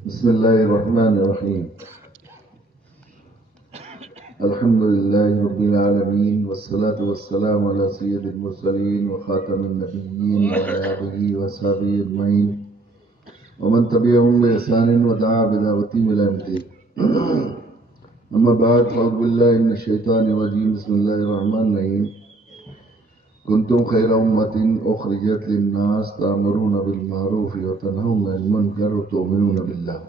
بسم الله الرحمن الرحيم. الحمد لله رب العالمين، والصلاة والسلام على سيد المرسلين وخاتم النبيين وعلى آله وصحبه أجمعين ومن تبعهم بإحسان ودعا بدعوتهم إلى يوم الدين. أما بعد، فأعوذ بالله من الشيطان الرجيم. بسم الله الرحمن الرحيم. كنتم خير أمة أخرجت للناس تأمرون بالمعروف وتنهون عن المنكر وتؤمنون بالله.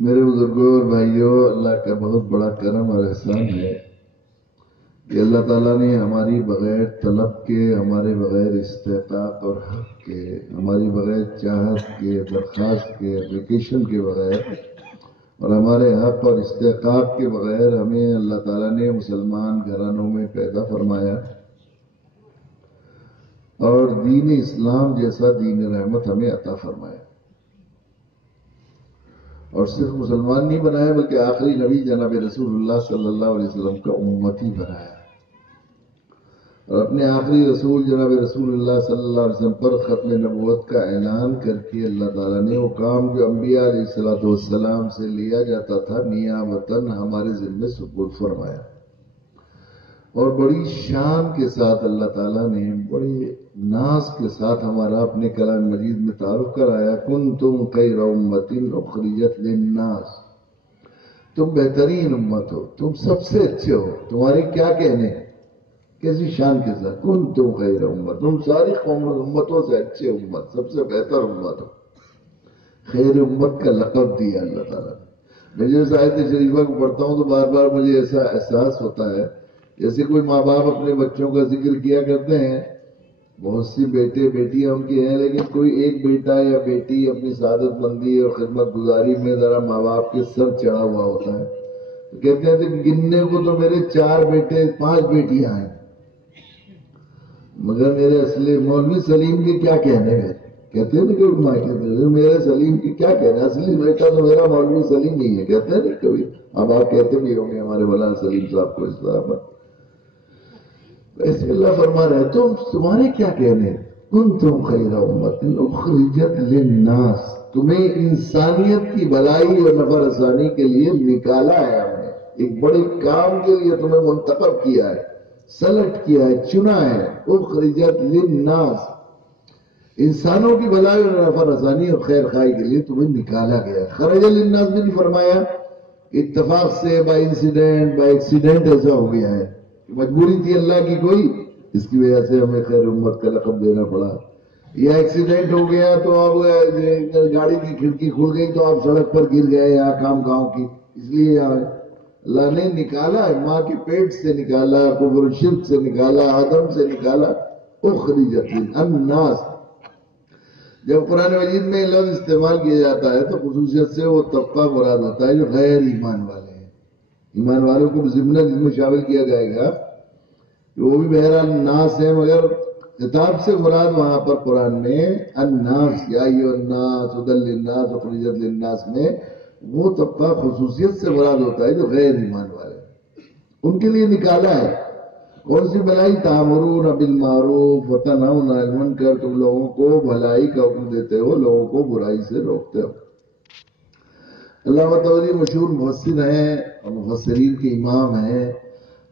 میرے بزرگوں اور بھائیوں، اللہ کا بہت بڑا کرم اور احسان ہے کہ اللہ تعالیٰ نے ہماری بغیر طلب کے، ہمارے بغیر استحقاق اور حق کے، ہماری بغیر چاہت کے، درخواست کے، اپلیکیشن کے بغیر اور ہمارے حق اور استحقاق کے بغیر ہمیں اللہ تعالیٰ نے مسلمان گھرانوں میں پیدا فرمایا اور دین اسلام جیسا دین رحمت ہمیں عطا فرمایا، اور صرف مسلمان نہیں بنایا بلکہ آخری نبی جناب رسول اللہ صلی اللہ علیہ وسلم کا امتی بنایا، اور اپنے آخری رسول جناب رسول اللہ صلی اللہ علیہ وسلم پر ختم نبوت کا اعلان کر کے اللہ تعالیٰ نے وہ کام جو انبیاء علیہ السلام سے لیا جاتا تھا نیابتاً ہمارے ذمے سپرد فرمایا، اور بڑی شان کے ساتھ اللہ تعالیٰ نے بڑے ناز کے ساتھ ہمارا اپنے کلام مجید میں تعارف کرایا. کنتم خیر امۃ اخرجت للناس، تم بہترین امت ہو، تم سب سے اچھے ہو. تمہارے کیا کہنے ہیں، کیسی شان کے ساتھ کنتم خیر امت، تم ساری امتوں سے اچھے امت، سب سے بہتر امت ہو. خیر امت کا لقب دیا اللہ تعالیٰ نے. میں جو اس آیت شریفہ کو پڑھتا ہوں تو بار بار مجھے ایسا احساس ہوتا ہے جیسے کوئی ماں باپ اپنے بچوں کا ذکر کیا کرتے ہیں. بہت سی بیٹے بیٹیاں ان کے ہیں، لیکن کوئی ایک بیٹا یا بیٹی اپنی سعادت مندی اور خدمت گزاری میں ذرا ماں باپ کے سر چڑھا ہوا ہوتا ہے. تو کہتے ہیں کہ گننے کو تو میرے 4 بیٹے 5 بیٹیاں ہیں، مگر میرے اصلی مولوی سلیم کے کیا کہنے ہیں. کہتے ہیں نا کہ ماں کہتے ہیں میرے سلیم کی کیا کہنا، اصلی بیٹا تو میرا مولوی سلیم ہی ہے. کہتے ہیں نا کبھی، اب آپ کہتے بھی ہوں گے ہمارے مولانا سلیم صاحب کو اس طرح پر. ایسے اللہ فرما رہے ہیں تمہارے کیا کہنے. کنتم خیر امۃ اخرجت للناس، تمہیں انسانیت کی بھلائی اور نفع رسانی کے لیے نکالا ہے ہم نے، ایک بڑے کام کے لیے تمہیں منتخب کیا ہے، سلیکٹ کیا ہے، چنا ہے. اخرجت للناس، انسانوں کی بھلائی اور نفع رسانی اور خیر خواہی کے لیے تمہیں نکالا گیا. خرج للناس میں نہیں فرمایا اتفاق سے، بائی انسیڈنٹ بائی ایکسیڈنٹ ایسا ہو گیا ہے، مجبوری تھی اللہ کی کوئی، اس کی وجہ سے ہمیں خیر امت کا لقب دینا پڑا. یا ایکسیڈنٹ ہو گیا تو اب گاڑی کی کھڑکی کھل گئی تو آپ سڑک پر گر گئے، یا کام گاؤں کی، اس لیے اللہ نے نکالا ہے، ماں کے پیٹ سے نکالا، کفر و شرک سے نکالا، آدم سے نکالا. اخرجت للناس. جب قرآن مجید میں لفظ استعمال کیا جاتا ہے تو خصوصیت سے وہ طبقہ مراد ہوتا ہے جو غیر ایمان والے ہیں. ایمان والوں کو ضمن اس میں شامل کیا جائے گا کہ وہ بھی بہرحال ناس ہے، مگر خطاب سے مراد وہاں پر قرآن میں الناس، یا ایھا الناس ھدی للناس اخرجت للناس میں وہ طبقہ خصوصیت سے مراد ہوتا ہے جو غیر ایمان والے ہیں، ان کے لیے نکالا ہے. کون سی بھلائی؟ تأمرون بالمعروف وتنہون عن المنکر، تم لوگوں کو بھلائی کا حکم دیتے ہو، لوگوں کو برائی سے روکتے ہو. علامہ طبری مشہور مفسر ہیں اور مفسرین کے امام ہیں.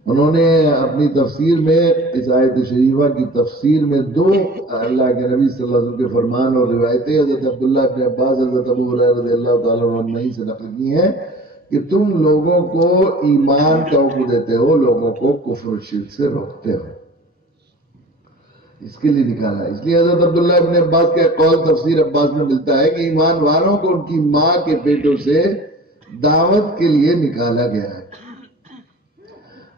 انہوں نے اپنی تفسیر میں اس آیت شریفہ کی تفسیر میں 2 اللہ کے نبی صلی اللہ علیہ وسلم کے فرمان اور روایتیں حضرت عبداللہ ابن عباس، حضرت ابو ہریرہ رضی اللہ تعالیٰ عنہ سے نقل کی ہیں کہ تم لوگوں کو ایمان کا حکم دیتے ہو، لوگوں کو کفر و شرک سے روکتے ہو. اس کے لیے نکالا ہے. اس لیے حضرت عبداللہ ابن عباس کا قول تفسیر عباس میں ملتا ہے کہ ایمان والوں کو ان کی ماں کے پیٹوں سے دعوت کے لیے نکالا گیا ہے.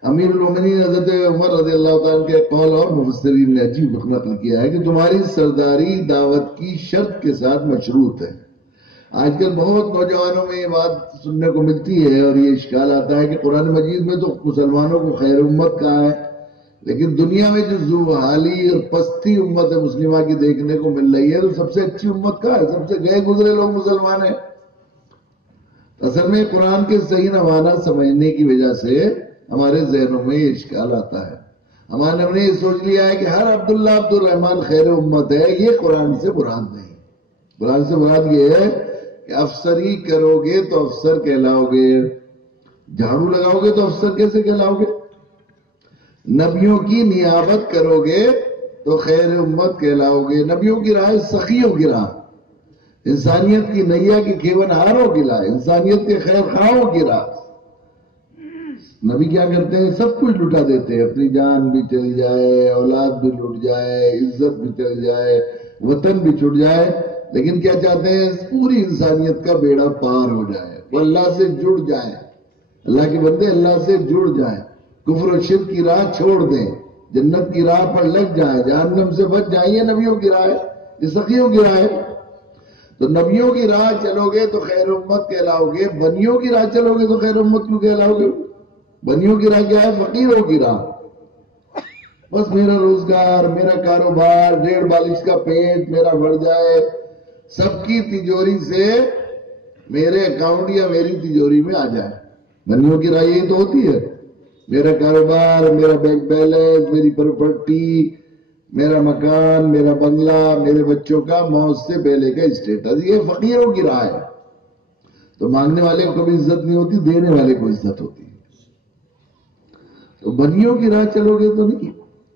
امیر المومنین حضرت عمر رضی اللہ تعالیٰ کے قول اور مفسرین نے عجیب نقل کیا ہے کہ تمہاری سرداری دعوت کی شرط کے ساتھ مشروط ہے. آج کل بہت نوجوانوں میں یہ بات سننے کو ملتی ہے اور یہ اشکال آتا ہے کہ قرآن مجید میں تو مسلمانوں کو خیر امت کہا ہے، لیکن دنیا میں جو زوحالی اور پستی امت مسلمہ کی دیکھنے کو مل رہی ہے تو سب سے اچھی امت کہا ہے؟ سب سے گئے گزرے لوگ مسلمان ہیں. اصل میں قرآن کے صحیح معنی سمجھنے کی وجہ سے ہمارے ذہنوں میں یہ اشکال آتا ہے. ہمارے نے یہ سوچ لیا ہے کہ ہر عبداللہ عبد الرحمن خیر امت ہے، یہ قرآن سے مراد نہیں. قرآن سے مراد یہ ہے کہ افسری کرو گے تو افسر کہلاؤ گے، جھاڑو لگاؤ گے تو افسر کیسے کہلاؤ گے؟ نبیوں کی نیابت کرو گے تو خیر امت کہلاؤ گے۔ نبیوں کی راہ سخیوں کی راہ، انسانیت کی نیا کی کیون ہاروں کی راہ، انسانیت کے خیر خواہوں کی راہ۔ نبی کیا کرتے ہیں؟ سب کچھ لٹا دیتے ہیں، اپنی جان بھی چل جائے، اولاد بھی لٹ جائے، عزت بھی چل جائے، وطن بھی چھٹ جائے، لیکن کیا چاہتے ہیں؟ پوری انسانیت کا بیڑا پار ہو جائے، وہ اللہ سے جڑ جائیں، اللہ کے بندے اللہ سے جڑ جائیں، کفر و شرک کی راہ چھوڑ دیں، جنت کی راہ پر لگ جائیں، جہنم سے بچ جائیں۔ یہ نبیوں کی راہ ہے، یہ سخیوں کی راہ ہے۔ تو نبیوں کی راہ چلو گے تو خیر امت کہلاؤ گے، بنیوں کی راہ چلو گے تو خیر امت کیوں کہلاؤ گے؟ بنیوں کی راہ کیا ہے؟ فقیروں کی راہ۔ بس میرا روزگار، میرا کاروبار، 1.5 بالش کا پیٹ میرا بڑھ جائے، سب کی تجوری سے میرے اکاؤنٹ یا میری تجوری میں آ جائے۔ بنیوں کی راہ یہی تو ہوتی ہے، میرا کاروبار، میرا بینک بیلنس، میری پراپرٹی، میرا مکان، میرا بنگلہ، میرے بچوں کا موت سے پہلے کا اسٹیٹس، یہ فقیروں کی راہ ہے۔ تو مانگنے والے کو کبھی عزت نہیں ہوتی، دینے والے کو عزت ہوتی ہے۔ تو بنیوں کی راہ چلو گے تو نہیں،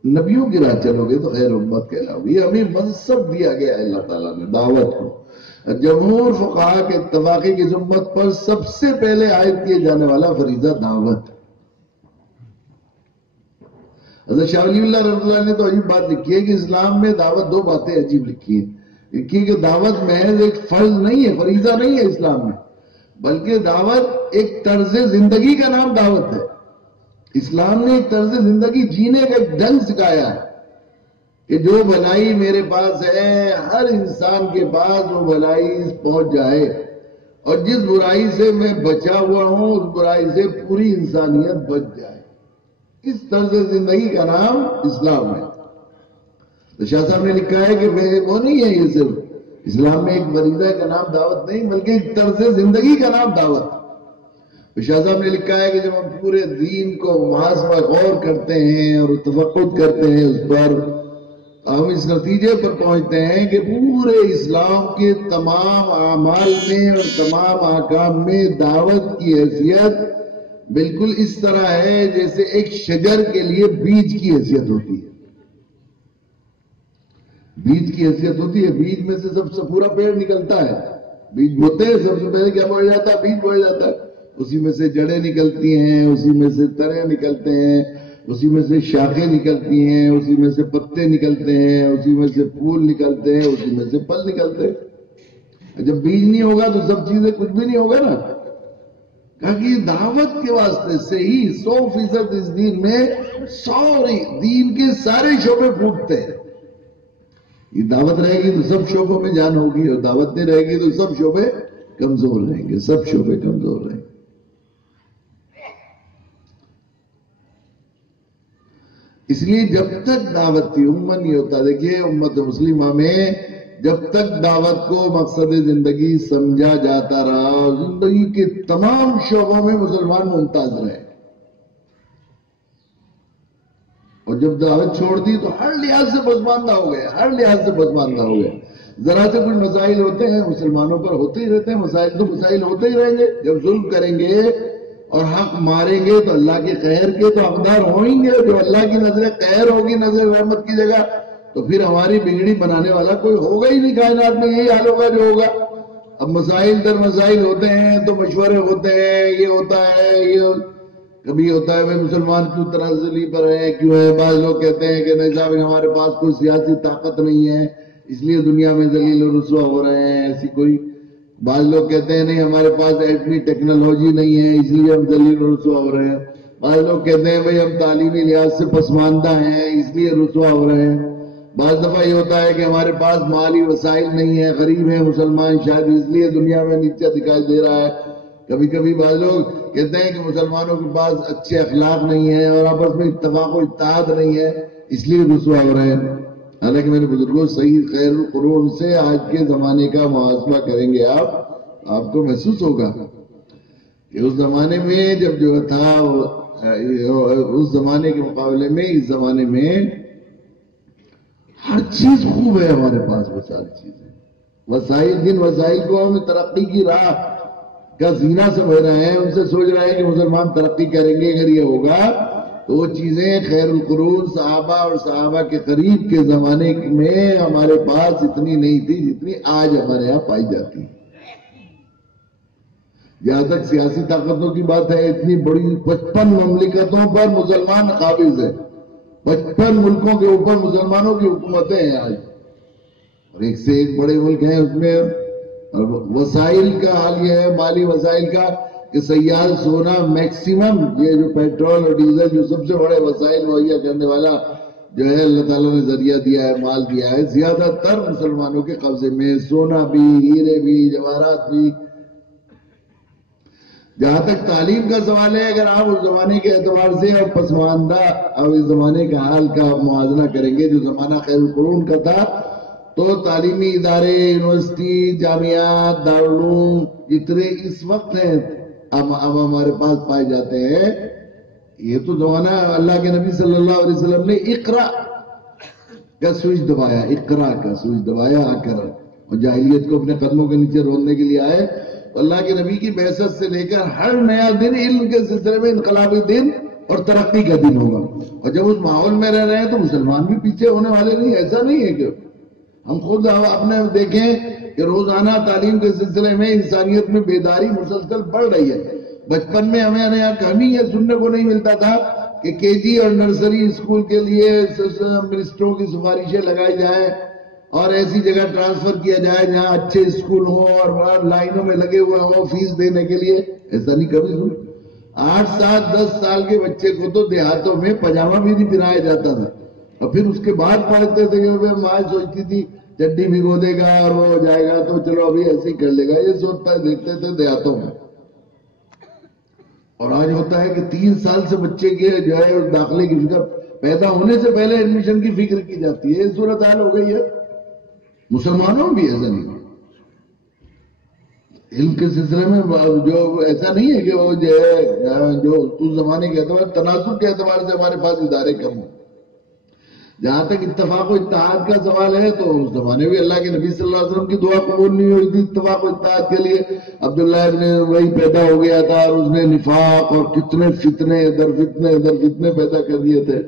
نبیوں کی راہ چلو گے تو خیر امت کہلاؤ گے۔ یہ ہمیں منصب دیا گیا ہے اللہ تعالیٰ نے، دعوت کو۔ جمہور فقہا کے اتفاق کی امت پر سب سے پہلے عائد کیے جانے والا فریضہ دعوت۔ حضرت شاہ ولی اللہ رحمۃ اللہ نے تو عجیب بات لکھی ہے کہ اسلام میں دعوت 2 باتیں عجیب لکھی ہیں کہ دعوت محض ایک فرض نہیں ہے، فریضہ نہیں ہے اسلام میں، بلکہ دعوت ایک طرز زندگی کا نام دعوت ہے۔ اسلام نے ایک طرز زندگی جینے کا ایک ڈھنگ سکھایا ہے کہ جو بھلائی میرے پاس ہے ہر انسان کے پاس وہ بھلائی پہنچ جائے، اور جس برائی سے میں بچا ہوا ہوں اس برائی سے پوری انسانیت بچ جائے۔ اس طرز زندگی کا نام اسلام ہے۔ تو شاہ صاحب نے لکھا ہے کہ وہ نہیں ہے، یہ صرف اسلام میں ایک فریضہ کا نام دعوت نہیں بلکہ ایک طرز زندگی کا نام دعوت۔ شاہ صاحب نے لکھا ہے کہ جب ہم پورے دین کو محاسبہ غور کرتے ہیں اور تفقد کرتے ہیں اس پر، ہم اس نتیجے پر پہنچتے ہیں کہ پورے اسلام کے تمام اعمال میں اور تمام احکام میں دعوت کی حیثیت بالکل اس طرح ہے جیسے ایک شجر کے لیے بیج کی حیثیت ہوتی ہے۔ بیج کی حیثیت ہوتی ہے، بیج میں سے سب سے پورا پیڑ نکلتا ہے۔ بیج بوتے ہیں، سب سے پہلے کیا بویا جاتا ہے؟ بیج بویا جاتا ہے، اسی میں سے جڑیں نکلتی ہیں، اسی میں سے تنے نکلتے ہیں، اسی میں سے شاخیں نکلتی ہیں، اسی میں سے پتے نکلتے ہیں، اسی میں سے پھول نکلتے ہیں، اسی میں سے پھل نکلتے ہیں۔ جب بیج نہیں ہوگا تو سب چیزیں کچھ بھی نہیں ہوگا نا۔ کہا کہ دعوت کے واسطے سے ہی 100% اس دین میں دین کے سارے شعبے پھوٹتے ہیں۔ یہ دعوت رہے گی تو سب شعبوں میں جان ہوگی، اور دعوت نہیں رہے گی تو سب شعبے کمزور رہیں گے، سب شعبے کمزور رہیں گے۔ اس لیے جب تک دعوت کی امت نہیں ہوتا، دیکھیے امت مسلمہ میں جب تک دعوت کو مقصد زندگی سمجھا جاتا رہا، زندگی کے تمام شعبوں میں مسلمان ممتاز رہے، اور جب دعوت چھوڑ دی تو ہر لحاظ سے پسماندہ ہو گئے، ہر لحاظ سے پسماندہ ہو گئے۔ ذرا سے کچھ مسائل ہوتے ہیں مسلمانوں پر، ہوتے ہی رہتے ہیں مسائل، تو مسائل ہوتے ہی رہیں گے۔ جب ظلم کریں گے اور حق ماریں گے تو اللہ کے قہر کے تو حقدار ہوئیں گے، جو اللہ کی نظر قہر ہوگی نظر رحمت کی جگہ، تو پھر ہماری بگڑی بنانے والا کوئی ہوگا ہی نہیں کائنات میں، یہی حال ہوگا جو ہوگا۔ اب مسائل در مسائل ہوتے ہیں تو مشورے ہوتے ہیں، یہ ہوتا ہے، یہ کبھی ہوتا ہے بھائی مسلمان کیوں تنزلی پر ہیں، کیوں ہے؟ بعض لوگ کہتے ہیں کہ نہیں صاحب ہمارے پاس کوئی سیاسی طاقت نہیں ہے اس لیے دنیا میں ذلیل و رسوا ہو رہے ہیں، ایسی کوئی۔ بعض لوگ کہتے ہیں نہیں ہمارے پاس ایٹمی ٹیکنالوجی نہیں ہے اس لیے ہم ذلیل و رسوا ہو رہے ہیں۔ بعض لوگ کہتے ہیں بھائی ہم تعلیمی لحاظ سے پسماندہ ہیں اس لیے رسوا ہو رہے ہیں۔ بعض دفعہ یہ ہوتا ہے کہ ہمارے پاس مالی وسائل نہیں ہے، غریب ہیں مسلمان شاید اس لیے دنیا میں نیچا دکھائی دے رہا ہے۔ کبھی کبھی بعض لوگ کہتے ہیں کہ مسلمانوں کے پاس اچھے اخلاق نہیں ہیں اور آپس میں اتفاق و اتحاد نہیں ہے اس لیے رسوا ہو رہے ہیں۔ حالانکہ میرے بزرگوں صحیح خیر القرون سے آج کے زمانے کا محاسبہ کریں گے آپ کو محسوس ہوگا کہ اس زمانے میں جب جو تھا اس زمانے کے مقابلے میں اس زمانے میں ہر چیز خوب ہے ہمارے پاس، وہ ساری چیزیں وسائل جن وسائل کو ہم ترقی کی راہ کا زینہ سمجھ رہے ہیں، ان سے سوچ رہے ہیں کہ مسلمان ترقی کریں گے، اگر یہ ہوگا تو وہ چیزیں خیر القرون صحابہ اور صحابہ کے قریب کے زمانے میں ہمارے پاس اتنی نہیں تھی جتنی آج ہمارے ہاں پائی جاتی ہے۔ جہاں تک سیاسی طاقتوں کی بات ہے، اتنی بڑی 55 مملکتوں پر مسلمان قابض ہیں، 55 ملکوں کے اوپر مسلمانوں کی حکومتیں ہیں آج، اور ایک سے ایک بڑے ملک ہیں اس میں۔ وسائل کا حال یہ ہے، مالی وسائل کا، کہ سیال سونا میکسیمم، یہ جو پیٹرول اور ڈیزل جو سب سے بڑے وسائل مہیا کرنے والا جو ہے اللہ تعالیٰ نے ذریعہ دیا ہے، مال دیا ہے، زیادہ تر مسلمانوں کے قبضے میں، سونا بھی، ہیرے بھی، جواہرات بھی۔ جہاں تک تعلیم کا سوال ہے، اگر آپ اس زمانے کے اعتبار سے اور پسماندہ اور اس زمانے کا حال کا موازنہ کریں گے، جو زمانہ خیر القرون کا تھا، تو تعلیمی ادارے، یونیورسٹی، جامعات، دارالعلوم جتنے اس وقت ہیں اب ہمارے پاس پائے جاتے ہیں، یہ تو زمانہ اللہ کے نبی صلی اللہ علیہ وسلم نے اقرا کا سوئچ دبایا، اقرا کا سوئچ دبایا آ کر، اور جاہلیت کو اپنے قدموں کے نیچے روننے کے لیے آئے۔ اللہ کے نبی کی بعثت سے لے کر ہر نیا دن علم کے سلسلے میں انقلابی دن اور ترقی کا دن ہوگا، اور جب اس ماحول میں رہ رہے ہیں تو مسلمان بھی پیچھے ہونے والے نہیں۔ ایسا نہیں ہے کہ ہم خود اپنے دیکھیں کہ روزانہ تعلیم کے سلسلے میں انسانیت میں بیداری مسلسل بڑھ رہی ہے۔ بچپن میں ہمیں یہ سننے کو نہیں ملتا تھا کہ کے جی اور نرسری اسکول کے لیے منسٹروں کی سفارشیں لگائی جائیں اور ایسی جگہ ٹرانسفر کیا جائے جہاں اچھے اسکول ہوں اور لائنوں میں لگے ہوئے ہوں فیس دینے کے لیے۔ ایسا نہیں کبھی سن۔ 8 7 10 سال کے بچے کو تو دیہاتوں میں پاجامہ بھی نہیں پہنایا جاتا تھا، اور پھر اس کے بعد پڑھتے تھے کہ ماں سوچتی تھی چڈی بھگو دے گا اور وہ ہو جائے گا تو چلو ابھی ایسے ہی کر لے گا، یہ سوچتا دیکھتے تھے دیہاتوں میں۔ اور آج ہوتا ہے کہ 3 سال سے بچے کے جو ہے داخلے کی فکر، پیدا ہونے سے پہلے ایڈمیشن کی فکر کی جاتی ہے۔ یہ صورتحال ہو گئی ہے، مسلمانوں بھی ایسا نہیں ہے۔ علم کے سلسلے میں جو ایسا نہیں ہے کہ وہ جو ہے جو اس زمانے کے اعتبار تناسب کے اعتبار سے ہمارے پاس ادارے کم ہوں۔ جہاں تک اتفاق و اتحاد کا سوال ہے تو اس زمانے میں اللہ کے نبی صلی اللہ علیہ وسلم کی دعا قبول نہیں ہوئی تھی اتفاق و اتحاد کے لیے۔ عبداللہ ابن وہی پیدا ہو گیا تھا اور اس نے نفاق اور کتنے فتنے در فتنے پیدا کر دیے تھے۔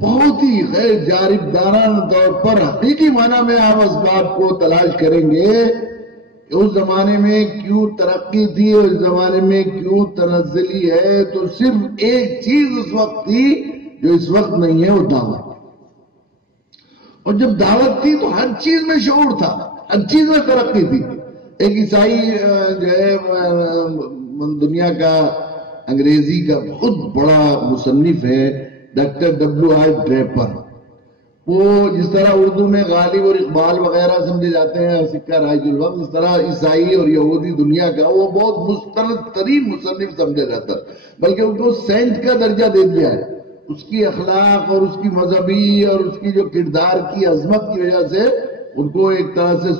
بہت ہی غیر جانبدارانہ طور پر حقیقی معنی میں آپ اسباب کو تلاش کریں گے کہ اس زمانے میں کیوں ترقی تھی اور اس زمانے میں کیوں تنزلی ہے، تو صرف ایک چیز اس وقت تھی جو اس وقت نہیں ہے، وہ دعوت۔ اور جب دعوت تھی تو ہر چیز میں شعور تھا، ہر چیز میں ترقی تھی۔ ایک عیسائی جو ہے دنیا کا انگریزی کا بہت بڑا مصنف ہے ڈاکٹر WR ڈریپر، وہ جس طرح اردو میں غالب اور اقبال وغیرہ سمجھے جاتے ہیں سکہ رائج الوقت، اس طرح عیسائی اور یہودی دنیا کا وہ بہت مستند ترین مصنف سمجھا جاتا ہے، بلکہ ان کو سینٹ کا درجہ دے دیا ہے۔ اس کی اخلاق اور اس کی مذہبی اور اس کی جو کردار کی عظمت کی وجہ سے ان کو ایک طرح سے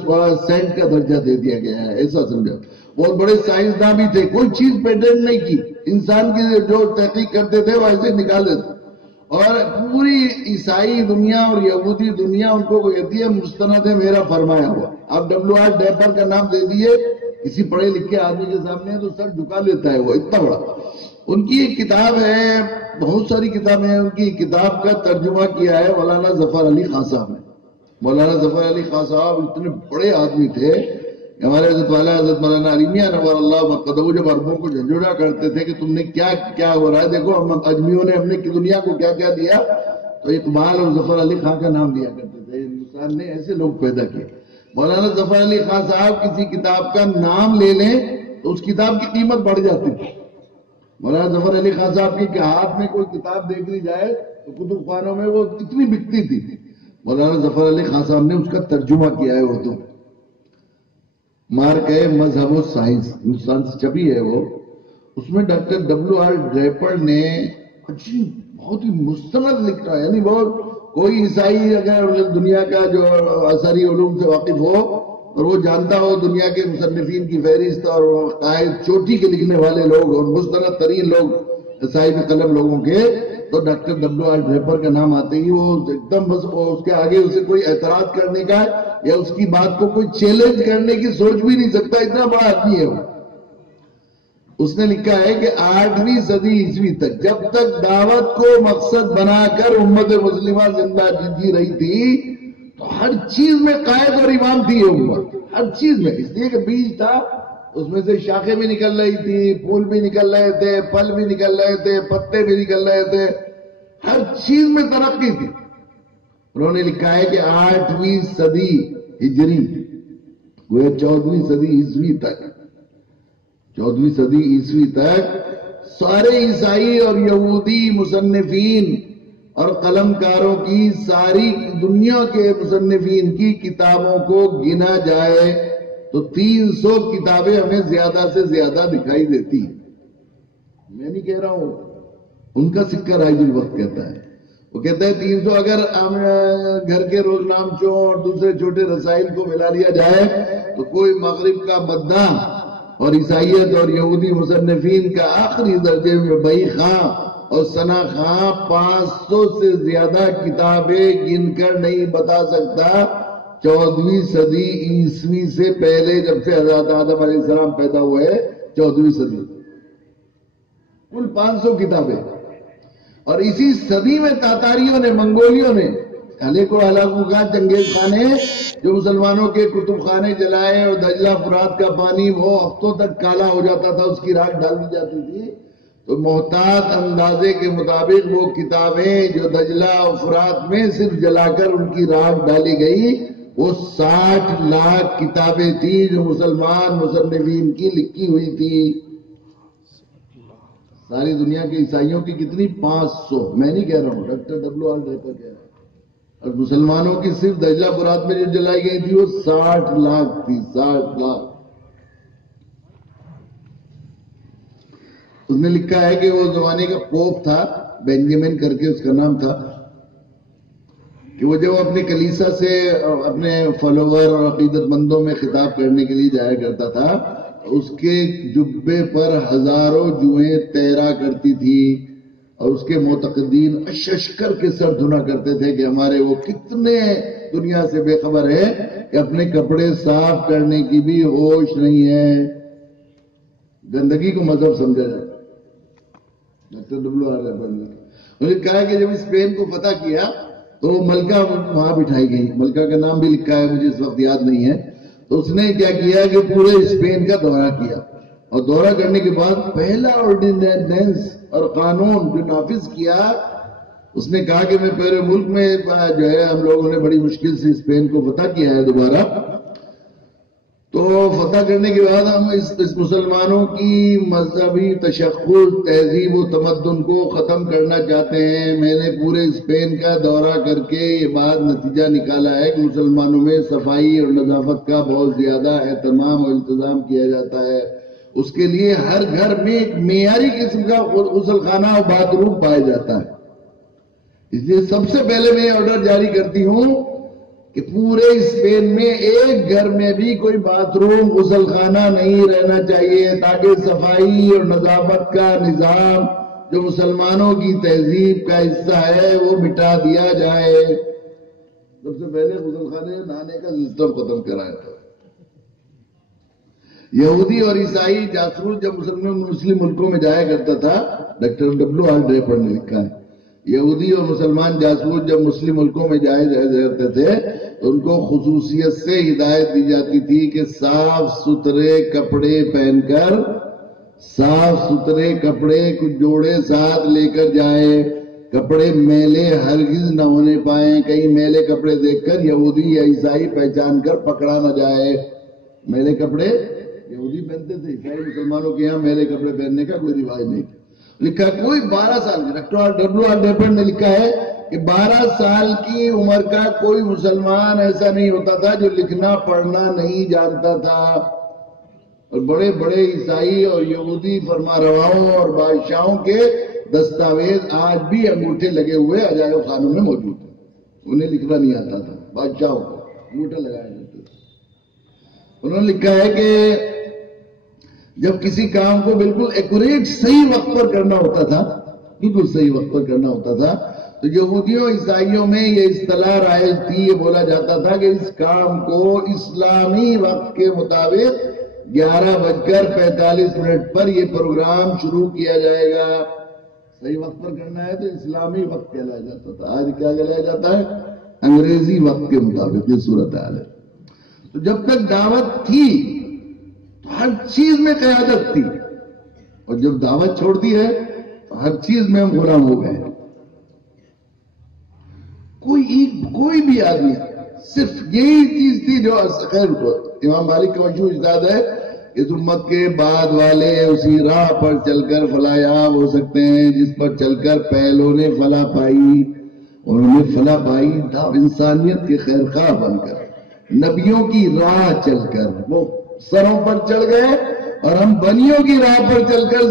سینٹ کا درجہ دے دیا گیا ہے، ایسا سمجھا۔ بہت بڑے سائنسداں بھی تھے، کوئی چیز پیٹنٹ نہیں کی، انسان کی جو تحقیق کرتے تھے وہ ایسے نکال دیتے، اور پوری عیسائی دنیا اور یہودی دنیا ان کو کہتی ہے مستند ہے میرا فرمایا ہوا۔ آپ WR ڈریپر کا نام دے دیے کسی پڑھے لکھے آدمی کے سامنے تو سر جھکا لیتا ہے، وہ اتنا بڑا۔ ان کی ایک کتاب ہے، بہت ساری کتابیں ہیں، ان کی کتاب کا ترجمہ کیا ہے مولانا ظفر علی خان صاحب نے۔ مولانا ظفر علی خان صاحب اتنے بڑے آدمی تھے، ہمارے حضرت والا حضرت مولانا علی میاں نور اللہ مقدمہ جب عربوں کو جھنجھوڑا کرتے تھے کہ تم نے کیا ہو رہا ہے، دیکھو ہم اجمیوں نے ہم نے دنیا کو کیا کیا دیا، تو اقبال اور ظفر علی خان کا نام لیا کرتے تھے۔ ہندوستان نے ایسے لوگ پیدا کیے۔ مولانا ظفر علی خان صاحب کسی کتاب کا نام لے لیں تو اس کتاب کی قیمت بڑھ جاتی تھی۔ مولانا ظفر علی خان صاحب کے ہاتھ میں کوئی کتاب دیکھ لی جائے تو کتب خانوں میں وہ اتنی بکتی تھی۔ مولانا ظفر علی خان صاحب نے اس کا ترجمہ کیا ہے اردو میں، مارک ہے مذہب و سائنس، ہندوستان سے چھپی ہے وہ۔ اس میں ڈاکٹر WR ڈریپر نے بہت ہی مستند لکھا ہے، یعنی وہ کوئی عیسائی اگر دنیا کا جو اثری علوم سے واقف ہو اور وہ جانتا ہو دنیا کے مصنفین کی فہرست اور قائد چوٹی کے لکھنے والے لوگ اور مستند ترین لوگ صاحب قلم لوگوں کے، تو ڈاکٹر ڈبلیو آر ڈریپر کا نام آتے ہی وہ ایک دم بس اس کے آگے اسے کوئی اعتراض کرنے کا یا اس کی بات کو کوئی چیلنج کرنے کی سوچ بھی نہیں سکتا، اتنا بڑا آدمی ہے وہ۔ اس نے لکھا ہے کہ 8ویں صدی عیسوی تک جب تک دعوت کو مقصد بنا کر امت مسلمہ زندہ جی رہی تھی تو ہر چیز میں قائد اور امام تھی یہ امت، ہر چیز میں، اس لیے کہ بیج تھا، اس میں سے شاخیں بھی نکل رہی تھی، پھول بھی نکل رہے تھے، پھل بھی نکل رہے تھے، پتے بھی نکل رہے تھے، ہر چیز میں ترقی تھی۔ انہوں نے لکھا ہے کہ 8ویں صدی ہجری وہ 14ویں صدی عیسوی تک 14ویں صدی عیسوی تک سارے عیسائی اور یہودی مصنفین اور قلم کاروں کی ساری دنیا کے مصنفین کی کتابوں کو گنا جائے تو 300 کتابیں ہمیں زیادہ سے زیادہ دکھائی دیتی ہیں۔ میں نہیں کہہ رہا ہوں، ان کا سکہ رائج الوقت کہتا ہے، وہ کہتا ہے 300 اگر گھر کے روزنامچوں اور دوسرے چھوٹے رسائل کو ملا لیا جائے تو کوئی مغرب کا بدنام اور عیسائیت اور یہودی مصنفین کا آخری درجے میں بئی خاں اور ثنا خاں 500 سے زیادہ کتابیں گن کر نہیں بتا سکتا۔ 14ویں صدی عیسوی سے پہلے جب سے حضرت آدم علیہ السلام پیدا ہوئے 14ویں صدی کل 500 کتابیں، اور اسی صدی میں تاتاریوں نے، منگولیوں نے علی کو ہلاکو کا چنگیز خان نے جو مسلمانوں کے کتب خانے جلائے اور دجلہ فرات کا پانی وہ ہفتوں تک کالا ہو جاتا تھا، اس کی راکھ ڈال دی جاتی تھی، تو محتاط اندازے کے مطابق وہ کتابیں جو دجلہ اور فرات میں صرف جلا کر ان کی راکھ ڈالی گئی وہ 60 لاکھ کتابیں تھی جو مسلمان مصنفین کی لکھی ہوئی تھی۔ ساری دنیا کے عیسائیوں کی کتنی؟ 500، میں نہیں کہہ رہا ہوں، ڈاکٹر ڈبلیو آر ڈریپر کہہ رہا ہے، اور مسلمانوں کی صرف دجلہ فرات میں جو جلائی گئی تھی وہ 60 لاکھ تھی، 60 لاکھ۔ اس نے لکھا ہے کہ وہ زمانے کا پوپ تھا، بینجامن کر کے اس کا نام تھا، کہ وہ جب اپنے کلیسا سے اپنے فالوور اور عقیدت مندوں میں خطاب کرنے کے لیے جایا کرتا تھا، اس کے جبے پر ہزاروں جوئیں تیرا کرتی تھی اور اس کے معتقدین اششکر کے سر دھنا کرتے تھے کہ ہمارے وہ کتنے دنیا سے بے خبر ہے کہ اپنے کپڑے صاف کرنے کی بھی ہوش نہیں ہے۔ گندگی کو مذہب سمجھا جاتا ہے۔ ڈاکٹر ڈبلیو آر ڈریپر نے انہوں نے کہا کہ جب اسپین کو فتح کیا تو ملکہ وہاں بٹھائی گئی، ملکہ کا نام بھی لکھا ہے، مجھے اس وقت یاد نہیں ہے، تو اس نے کیا کیا کہ پورے اسپین کا دورہ کیا، اور دورہ کرنے کے بعد پہلا آرڈیننس اور قانون جو نافذ کیا، اس نے کہا کہ میں پورے ملک میں جو ہے ہم لوگوں نے بڑی مشکل سے اسپین کو فتح کیا ہے دوبارہ، تو فتح کرنے کے بعد ہم اس مسلمانوں کی مذہبی تشخص، تہذیب و تمدن کو ختم کرنا چاہتے ہیں۔ میں نے پورے اسپین کا دورہ کر کے یہ بات نتیجہ نکالا ہے کہ مسلمانوں میں صفائی اور نظافت کا بہت زیادہ اہتمام اور انتظام کیا جاتا ہے، اس کے لیے ہر گھر میں ایک معیاری قسم کا غسل خانہ اور باتھ روم پایا جاتا ہے۔ اس لیے سب سے پہلے میں آرڈر جاری کرتی ہوں کہ پورے اسپین میں ایک گھر میں بھی کوئی باتھ روم غسل خانہ نہیں رہنا چاہیے، تاکہ صفائی اور نظافت کا نظام جو مسلمانوں کی تہذیب کا حصہ ہے وہ مٹا دیا جائے۔ سب سے پہلے غسل خانے نہانے کا سسٹم ختم کرایا تھا۔ یہودی اور عیسائی جاسوس جب مسلم ملکوں میں جایا کرتا تھا، ڈاکٹر ڈبلیو آر ڈریپر نے لکھا ہے، یہودی اور مسلمان جاسوس جب مسلم ملکوں میں جایا کرتے تھے تو ان کو خصوصیت سے ہدایت دی جاتی تھی کہ صاف ستھرے کپڑے پہن کر، صاف ستھرے کپڑے کچھ جوڑے ساتھ لے کر جائیں، کپڑے میلے ہرگز نہ ہونے پائیں، کہیں میلے کپڑے دیکھ کر یہودی یا عیسائی پہچان کر پکڑا نہ جائے۔ میلے کپڑے یہودی پہنتے تھے، عیسائی مسلمانوں کے یہاں میلے کپڑے پہننے کا کوئی رواج نہیں تھا۔ لکھا ہے کوئی 12 سال کی، ڈاکٹر ڈبلیو آر ڈریپر نے لکھا ہے کہ 12 سال کی عمر کا کوئی مسلمان ایسا نہیں ہوتا تھا جو لکھنا پڑھنا نہیں جانتا تھا، اور بڑے بڑے عیسائی اور یہودی فرما رواؤں اور بادشاہوں کے دستاویز آج بھی انگوٹھے لگے ہوئے عجائب خانوں میں موجود ہیں، انہیں لکھنا نہیں آتا تھا، بادشاہوں کو انگوٹھے لگائے جاتے تھے۔ انہوں نے لکھا ہے کہ جب کسی کام کو بالکل ایکوریٹ صحیح وقت پر کرنا ہوتا تھا بالکل صحیح وقت پر کرنا ہوتا تھا. تو یہودیوں عیسائیوں میں یہ اصطلاح رائج تھی، یہ بولا جاتا تھا کہ اس کام کو اسلامی وقت کے مطابق 11:45 پر یہ پروگرام شروع کیا جائے گا. صحیح وقت پر کرنا ہے تو اسلامی وقت کہلایا جاتا تھا. آج کیا کہلایا جاتا ہے؟ انگریزی وقت کے مطابق. یہ صورتحال ہے. تو جب تک دعوت تھی تو ہر چیز میں قیادت تھی، اور جب دعوت چھوڑ دی ہے تو ہر چیز میں ہم غلام ہو گئے. کوئی بھی آدمی صرف یہی چیز تھی جو خیر کو امام مالک کا مشہور اجتہاد ہے کہ امت کے بعد والے اسی راہ پر چل کر فلاح ہو سکتے ہیں جس پر چل کر پہلوں نے فلاح پائی. انہوں نے فلاح پائی انسانیت کے خیر خواہ بن کر، نبیوں کی راہ چل کر. وہ سروں پر چڑھ گئے اور ہم بنیوں کی راہ پر چل کر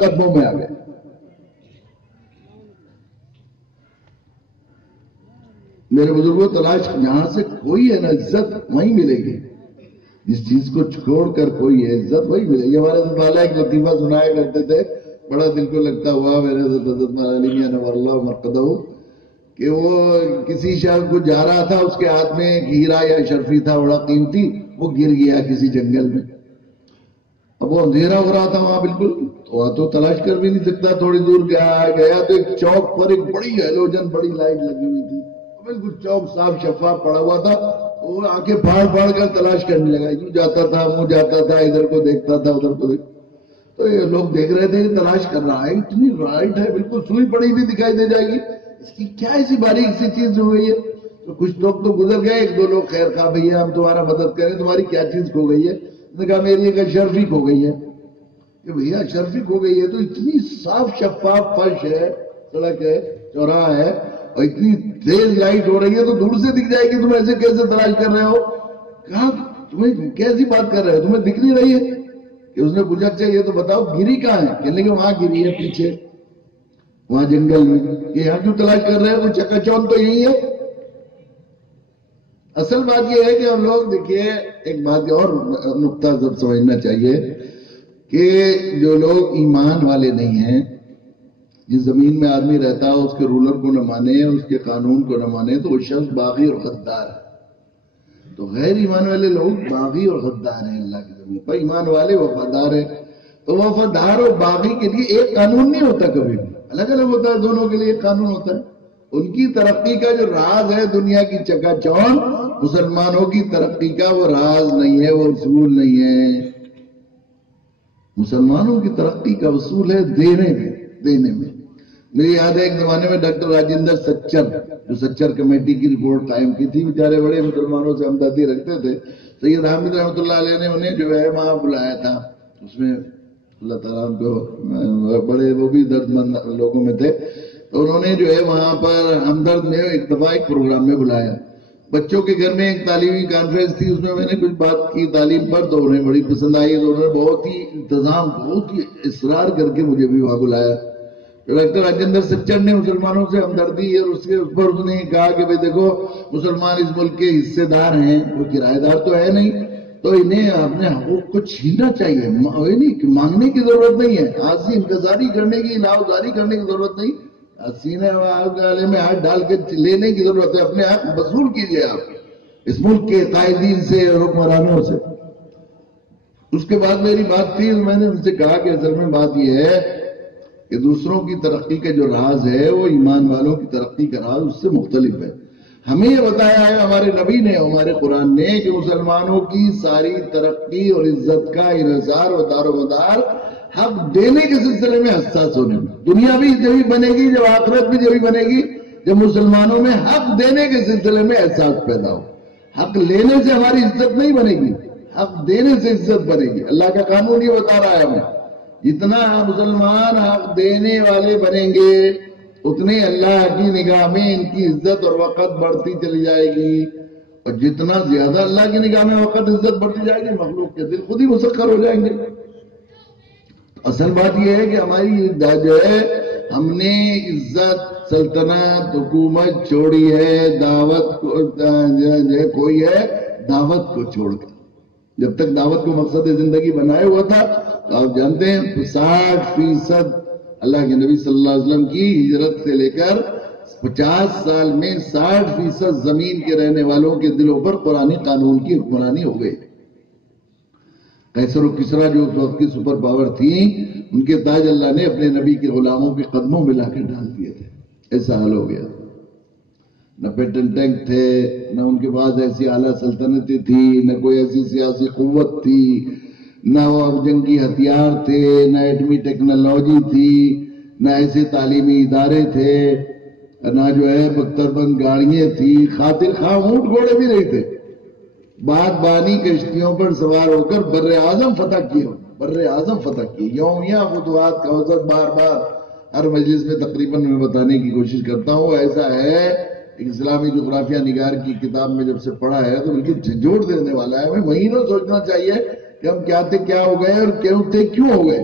قدموں میں آ گئے. میرے بزرگوں تلاش جہاں سے کوئی ہے نا عزت وہیں ملے گی. جس چیز کو چھوڑ کر کوئی ہے عزت وہی ملے گی. ہمارے والا ایک لطیفہ سنایا کرتے تھے، بڑا دل کو لگتا ہوا میرے حضرت مولانا نور اللہ مرقدہ، کہ وہ کسی شخص کو جا رہا تھا، اس کے ہاتھ میں ایک ہیرا یا شرفی تھا بڑا قیمتی، وہ گر گیا کسی جنگل میں. اب وہ اندھیرا ہو رہا تھا وہاں بالکل، تو تلاش کر بھی نہیں سکتا. تھوڑی دور گیا تو ایک چوک پر ایک بڑی ہیلوجن بڑی لائٹ لگی ہوئی تھی، بالکل چوک صاف شفاف پڑا ہوا تھا. وہ آنکھیں پھاڑ پھاڑ کر تلاش کرنے لگا. یوں جاتا تھا، منہ جاتا تھا، ادھر کو دیکھتا تھا ادھر کو دیکھتا. تو یہ لوگ دیکھ رہے تھے کہ تلاش کر رہا ہے، اتنی لائٹ ہے بالکل سوئی پڑی بھی دکھائی دے جائے گی، اس کی کیا ایسی باریک سی چیز جو ہوئی ہے. تو کچھ لوگ تو گزر گئے، ایک دو لوگ خیر خواہ بھیا ہم تمہارا مدد کریں، تمہاری کیا چیز کھو گئی ہے؟ اس نے کہا میری ایک شرفی کھو گئی ہے. کہ بھیا شرفی کھو گئی ہے تو اتنی صاف شفاف فرش ہے، سڑک ہے، چوراہا ہے، اور اتنی تیز لائٹ ہو رہی ہے تو دور سے دکھ جائے گی. تم ایسے کیسے تلاش کر رہے ہو؟ کہا تمہیں کیسی بات کر رہے ہو، تمہیں دکھ نہیں رہی ہے؟ کہ اس نے پوچھا اچھا یہ تو بتاؤ گری کہاں ہے؟ کہنے کہ وہاں گری ہے پیچھے وہاں جنگل میں. کہ یہاں کیوں تلاش کر رہے ہیں؟ وہ چکا چوند تو یہی ہے. اصل بات یہ ہے کہ ہم لوگ دیکھیے ایک بات اور نقطہ سب سمجھنا چاہیے کہ جو لوگ ایمان والے نہیں ہیں، جس زمین میں آدمی رہتا ہے اس کے رولر کو نہ مانے، اس کے قانون کو نہ مانے، تو وہ شخص باغی اور غدار ہے. تو غیر ایمان والے لوگ باغی اور غدار ہیں اللہ کی زمین پر. ایمان والے وفادار ہیں. تو وفادار اور باغی کے لیے ایک قانون نہیں ہوتا، کبھی بھی الگ الگ ہوتا ہے. دونوں کے لیے ایک قانون ہوتا ہے. ان کی ترقی کا جو راز ہے دنیا کی چکا چوند، مسلمانوں کی ترقی کا وہ راز نہیں ہے، وہ اصول نہیں ہے. مسلمانوں کی ترقی کا اصول ہے دینے میں. میری یاد ہے ایک زمانے میں ڈاکٹر راجندر سچر، جو سچر کمیٹی کی رپورٹ قائم کی تھی، بیچارے بڑے مسلمانوں سے ہمدردی رکھتے تھے. سید حامد رحمۃ اللہ علیہ نے انہیں جو ہے وہاں بلایا تھا. اس میں اللہ تعالیٰ ان کو بڑے وہ بھی درد مند لوگوں میں تھے. تو انہوں نے جو ہے وہاں پر ہمدرد میں ایک دفعہ ایک پروگرام میں بلایا. بچوں کے گھر میں ایک تعلیمی کانفرنس تھی، اس میں میں نے کچھ بات کی تعلیم پر، تو انہیں بڑی پسند آئی. تو انہوں نے بہت ہی انتظام، بہت ہی اصرار کر کے مجھے بھی وہاں بلایا. ڈاکٹر راجندر سچر نے مسلمانوں سے ہمدردی اور اس پر اس نے کہا کہ بھئی دیکھو مسلمان اس ملک کے حصے دار ہیں، وہ کرایہ دار تو ہے نہیں، تو انہیں اپنے حقوق کو چھیننا چاہیے. مانگنے کی ضرورت نہیں ہے، آسی انتظاری کرنے کی، لاؤزاری کرنے کی ضرورت نہیں، سینے والے میں ہاتھ ڈال کے لینے کی ضرورت ہے. اپنے حق وصول کیجئے آپ اس ملک کے قائدین سے اور حکمرانوں سے. اس کے بعد میری بات تھی، میں نے ان سے کہا کہ اصل میں بات یہ ہے کہ دوسروں کی ترقی کا جو راز ہے وہ ایمان والوں کی ترقی کا راز اس سے مختلف ہے. ہمیں یہ بتایا ہے ہمارے نبی نے، ہمارے قرآن نے، کہ مسلمانوں کی ساری ترقی اور عزت کا انحصار و دار و مدار حق دینے کے سلسلے میں حساس ہونے میں. دنیا بھی جبھی بنے گی جب آخرت بھی جبھی بنے گی جب مسلمانوں میں حق دینے کے سلسلے میں احساس پیدا ہو. حق لینے سے ہماری عزت نہیں بنے گی، حق دینے سے عزت بنے گی. اللہ کا قانون یہ بتا رہا ہے ہمیں، جتنا مسلمان حق دینے والے بنیں گے اتنے اللہ کی نگاہ میں ان کی عزت اور وقت بڑھتی چلی جائے گی. اور جتنا زیادہ اللہ کی نگاہ میں وقت عزت بڑھتی جائے گی، مخلوق کے دل خود ہی مسخر ہو جائیں گے. اصل بات یہ ہے کہ ہماری جو ہے ہم نے عزت، سلطنت، حکومت چھوڑی ہے دعوت کو، جو کوئی ہے دعوت کو چھوڑ کر. جب تک دعوت کو مقصد زندگی بنائے ہوا تھا تو آپ جانتے ہیں 60% اللہ کے نبی صلی اللہ علیہ وسلم کی ہجرت سے لے کر 50 سال میں 60% زمین کے رہنے والوں کے دلوں پر قرآنی قانون کی حکمرانی ہو گئی. قیصر و کسریٰ جو اس وقت کی سپر پاور تھی، ان کے تاج اللہ نے اپنے نبی کے غلاموں کے قدموں میں لا کے ڈال دیے تھے. ایسا حال ہو گیا. نہ پیٹنٹ ٹینک تھے، نہ ان کے پاس ایسی اعلیٰ سلطنتیں تھی، نہ کوئی ایسی سیاسی قوت تھی، نہ وہ جنگی ہتھیار تھے، نہ ایٹمی ٹیکنالوجی تھی، نہ ایسے تعلیمی ادارے تھے، نہ جو ہے بختر بند گاڑیاں تھی. خاطر خواہ اونٹ گھوڑے بھی نہیں تھے. بادبانی کشتیوں پر سوار ہو کر بر اعظم فتح کیے. یومیہ فتوحات کا اوسط بار بار ہر مجلس میں تقریباً میں بتانے کی کوشش کرتا ہوں. ایسا ہے ایک اسلامی جغرافیہ نگار کی کتاب میں جب سے پڑھا ہے تو بالکل جھنجھوڑ دینے والا ہے. ہمیں مہینوں سوچنا چاہیے کہ ہم کیا تھے، کیا ہو گئے، اور کیوں تھے، کیوں ہو گئے.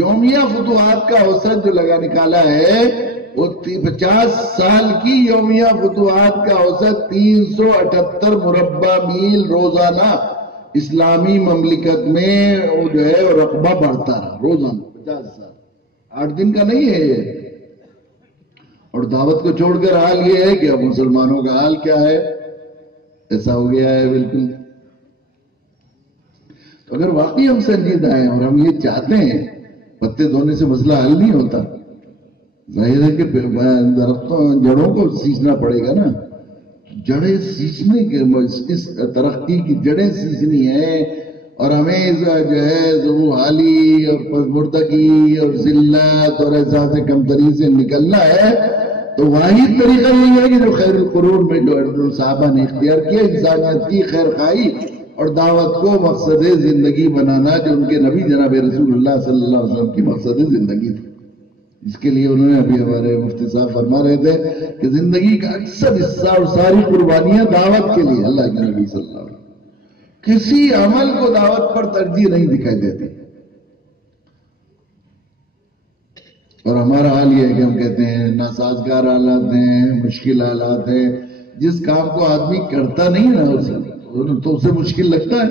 یومیہ فتوحات کا اوسط جو نکالا ہے وہ 50 سال کی یومیہ فتوحات کا اوسط 378 مربع میل روزانہ اسلامی مملکت میں جو ہے رقبہ بڑھتا رہا روزانہ. 50 سال 8 دن کا نہیں ہے یہ. اور دعوت کو چھوڑ کر حال یہ ہے کہ اب مسلمانوں کا حال کیا ہے، ایسا ہو گیا ہے بالکل. تو اگر واقعی ہم سنجیدہ ہیں اور ہم یہ چاہتے ہیں، پتے دھونے سے مسئلہ حل نہیں ہوتا. ظاہر ہے کہ درختوں جڑوں کو سینچنا پڑے گا نا. جڑیں سینچنے کے اس ترقی کی جڑیں سینچنی ہیں، اور ہمیں جو ہے ذو حالی اور پسمردگی اور ذلت اور احساس کمتری سے نکلنا ہے. تو واحد طریقہ یہ ہے کہ جو خیر القرون میں جو صحابہ نے اختیار کیا، انسانیت کی خیر خواہی اور دعوت کو مقصد زندگی بنانا، جو ان کے نبی جناب رسول اللہ صلی اللہ علیہ وسلم کی مقصد زندگی تھی. اس کے لیے انہوں نے ابھی ہمارے مفتی صاحب فرما رہے تھے کہ زندگی کا اکثر حصہ اور ساری قربانیاں دعوت کے لیے. اللہ کے نبی صلی اللہ علیہ وسلم کسی عمل کو دعوت پر ترجیح نہیں دکھائی دیتی. اور ہمارا حال یہ ہے کہ ہم کہتے ہیں ناسازگار حالات ہیں، مشکل حالات ہیں. جس کام کو آدمی کرتا نہیں نا تو اسے مشکل لگتا ہے.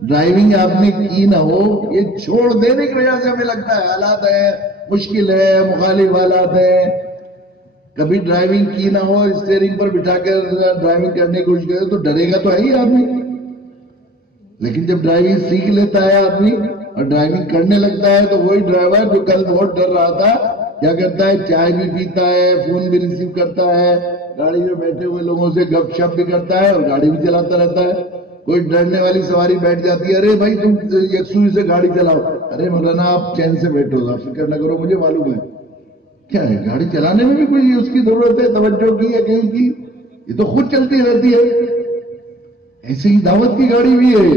ڈرائیونگ آپ نے کی نہ ہو، یہ چھوڑ دینے کی وجہ سے ہمیں لگتا ہے حالات ہے، مشکل ہے، مخالف حالات ہے. کبھی ڈرائیونگ کی نہ ہو، اسٹیئرنگ پر بٹھا کر ڈرائیونگ کرنے کی کوشش کرے تو ڈرے گا تو ہے ہی آدمی. لیکن جب ڈرائیونگ سیکھ لیتا ہے آدمی اور ڈرائیونگ کرنے لگتا ہے تو وہی ڈرائیور جو کل بہت ڈر رہا تھا کیا کرتا ہے، چائے بھی پیتا ہے، فون بھی ریسیو کرتا ہے، گاڑی میں بیٹھے ہوئے لوگوں سے گپ شپ بھی کرتا ہے اور گاڑی بھی چلاتا رہتا ہے. کوئی ڈرنے والی سواری بیٹھ جاتی ہے، ارے بھائی تم یکسوئی سے گاڑی چلاؤ. ارے مولانا آپ چین سے بیٹھو، آپ فکر نہ کرو، مجھے معلوم ہے. کیا ہے، گاڑی چلانے میں بھی کوئی اس کی ضرورت ہے توجہ کی یا کہیں کی؟ یہ تو خود چلتی رہتی ہے. ایسے ہی دعوت کی گاڑی بھی ہے،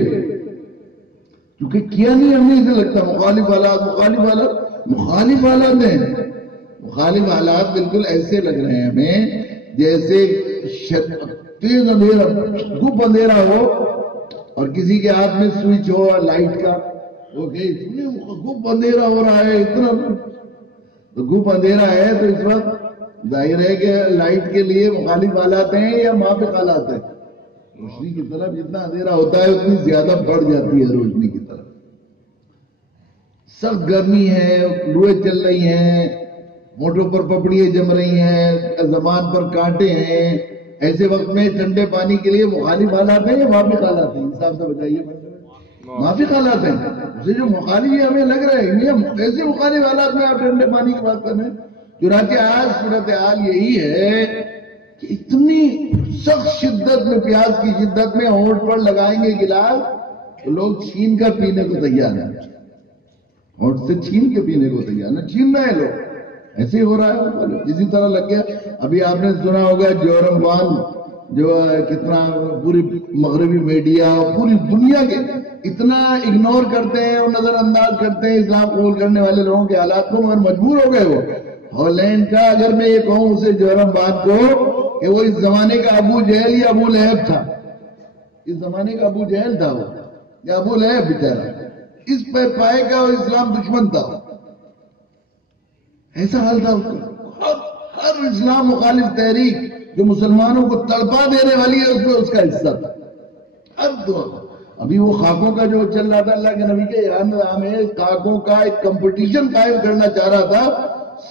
کیونکہ کیا نہیں ہم نے اسے لگتا مخالف حالات بالکل ایسے لگ رہے ہیں ہمیں جیسے تیز اندھیرا، گپ اندھیرا ہو اور کسی کے ہاتھ میں سوئچ ہو لائٹ کا، گپ اندھیرا ہو رہا ہے اتنا. تو گپ اندھیرا ہے تو اس وقت ظاہر ہے کہ لائٹ کے لیے مخالف حالات ہیں یا موافق حالات ہیں. روشنی کی طرف جتنا اندھیرا ہوتا ہے اتنی زیادہ بڑھ جاتی ہے روشنی کی طرف. سخت گرمی ہے، لوہیں چل رہی ہیں، موٹروں پر پپڑیاں جم رہی ہیں، زبان پر کانٹے ہیں. ایسے وقت میں ٹھنڈے پانی کے لیے مخالف حالات ہیں یا موافق حالات ہیں؟ انصاف سے بتائیے. موافق حالات ہیں. اسے جو مخالف یہ ہمیں لگ رہے ہیں ایسے مخالف حالات میں آپ ٹھنڈے پانی کی بات کر رہے ہیں. چنانچہ آج صورتحال یہی ہے کہ اتنی سخت شدت میں، پیاس کی شدت میں ہونٹ پر لگائیں گے گلاس تو لوگ چھین کر پینے کو تیار ہیں. ہونٹ سے چھین کے پینے کو تیار ہے، چھین رہے ہیں لوگ. ایسے ہی ہو رہا ہے، اسی طرح لگ گیا. ابھی آپ نے سنا ہوگا جورم وان جو کتنا پوری مغربی میڈیا پوری دنیا کے اتنا اگنور کرتے ہیں اور نظر انداز کرتے ہیں اسلام قبول کرنے والے لوگوں کے حالات کو، مگر مجبور ہو گئے. وہ ہالینڈ کا اگر میں یہ کہوں اسے جورم وان کو کہ وہ اس زمانے کا ابو جہل یا ابو لہب تھا، اس زمانے کا ابو جہل تھا وہ یا ابو لہب بیچارہ، اس پہ پائے کا اور اسلام دشمن تھا. ایسا حال تھا اس کا. ہر اسلام مخالف تحریک جو مسلمانوں کو تڑپا دینے والی ہے اس میں اس کا حصہ تھا. ہر دعا ابھی وہ خاکوں کا جو چل رہا تھا اللہ کے نبی کے ہمیں خاکوں کا ایک کمپٹیشن قائم کرنا چاہ رہا تھا.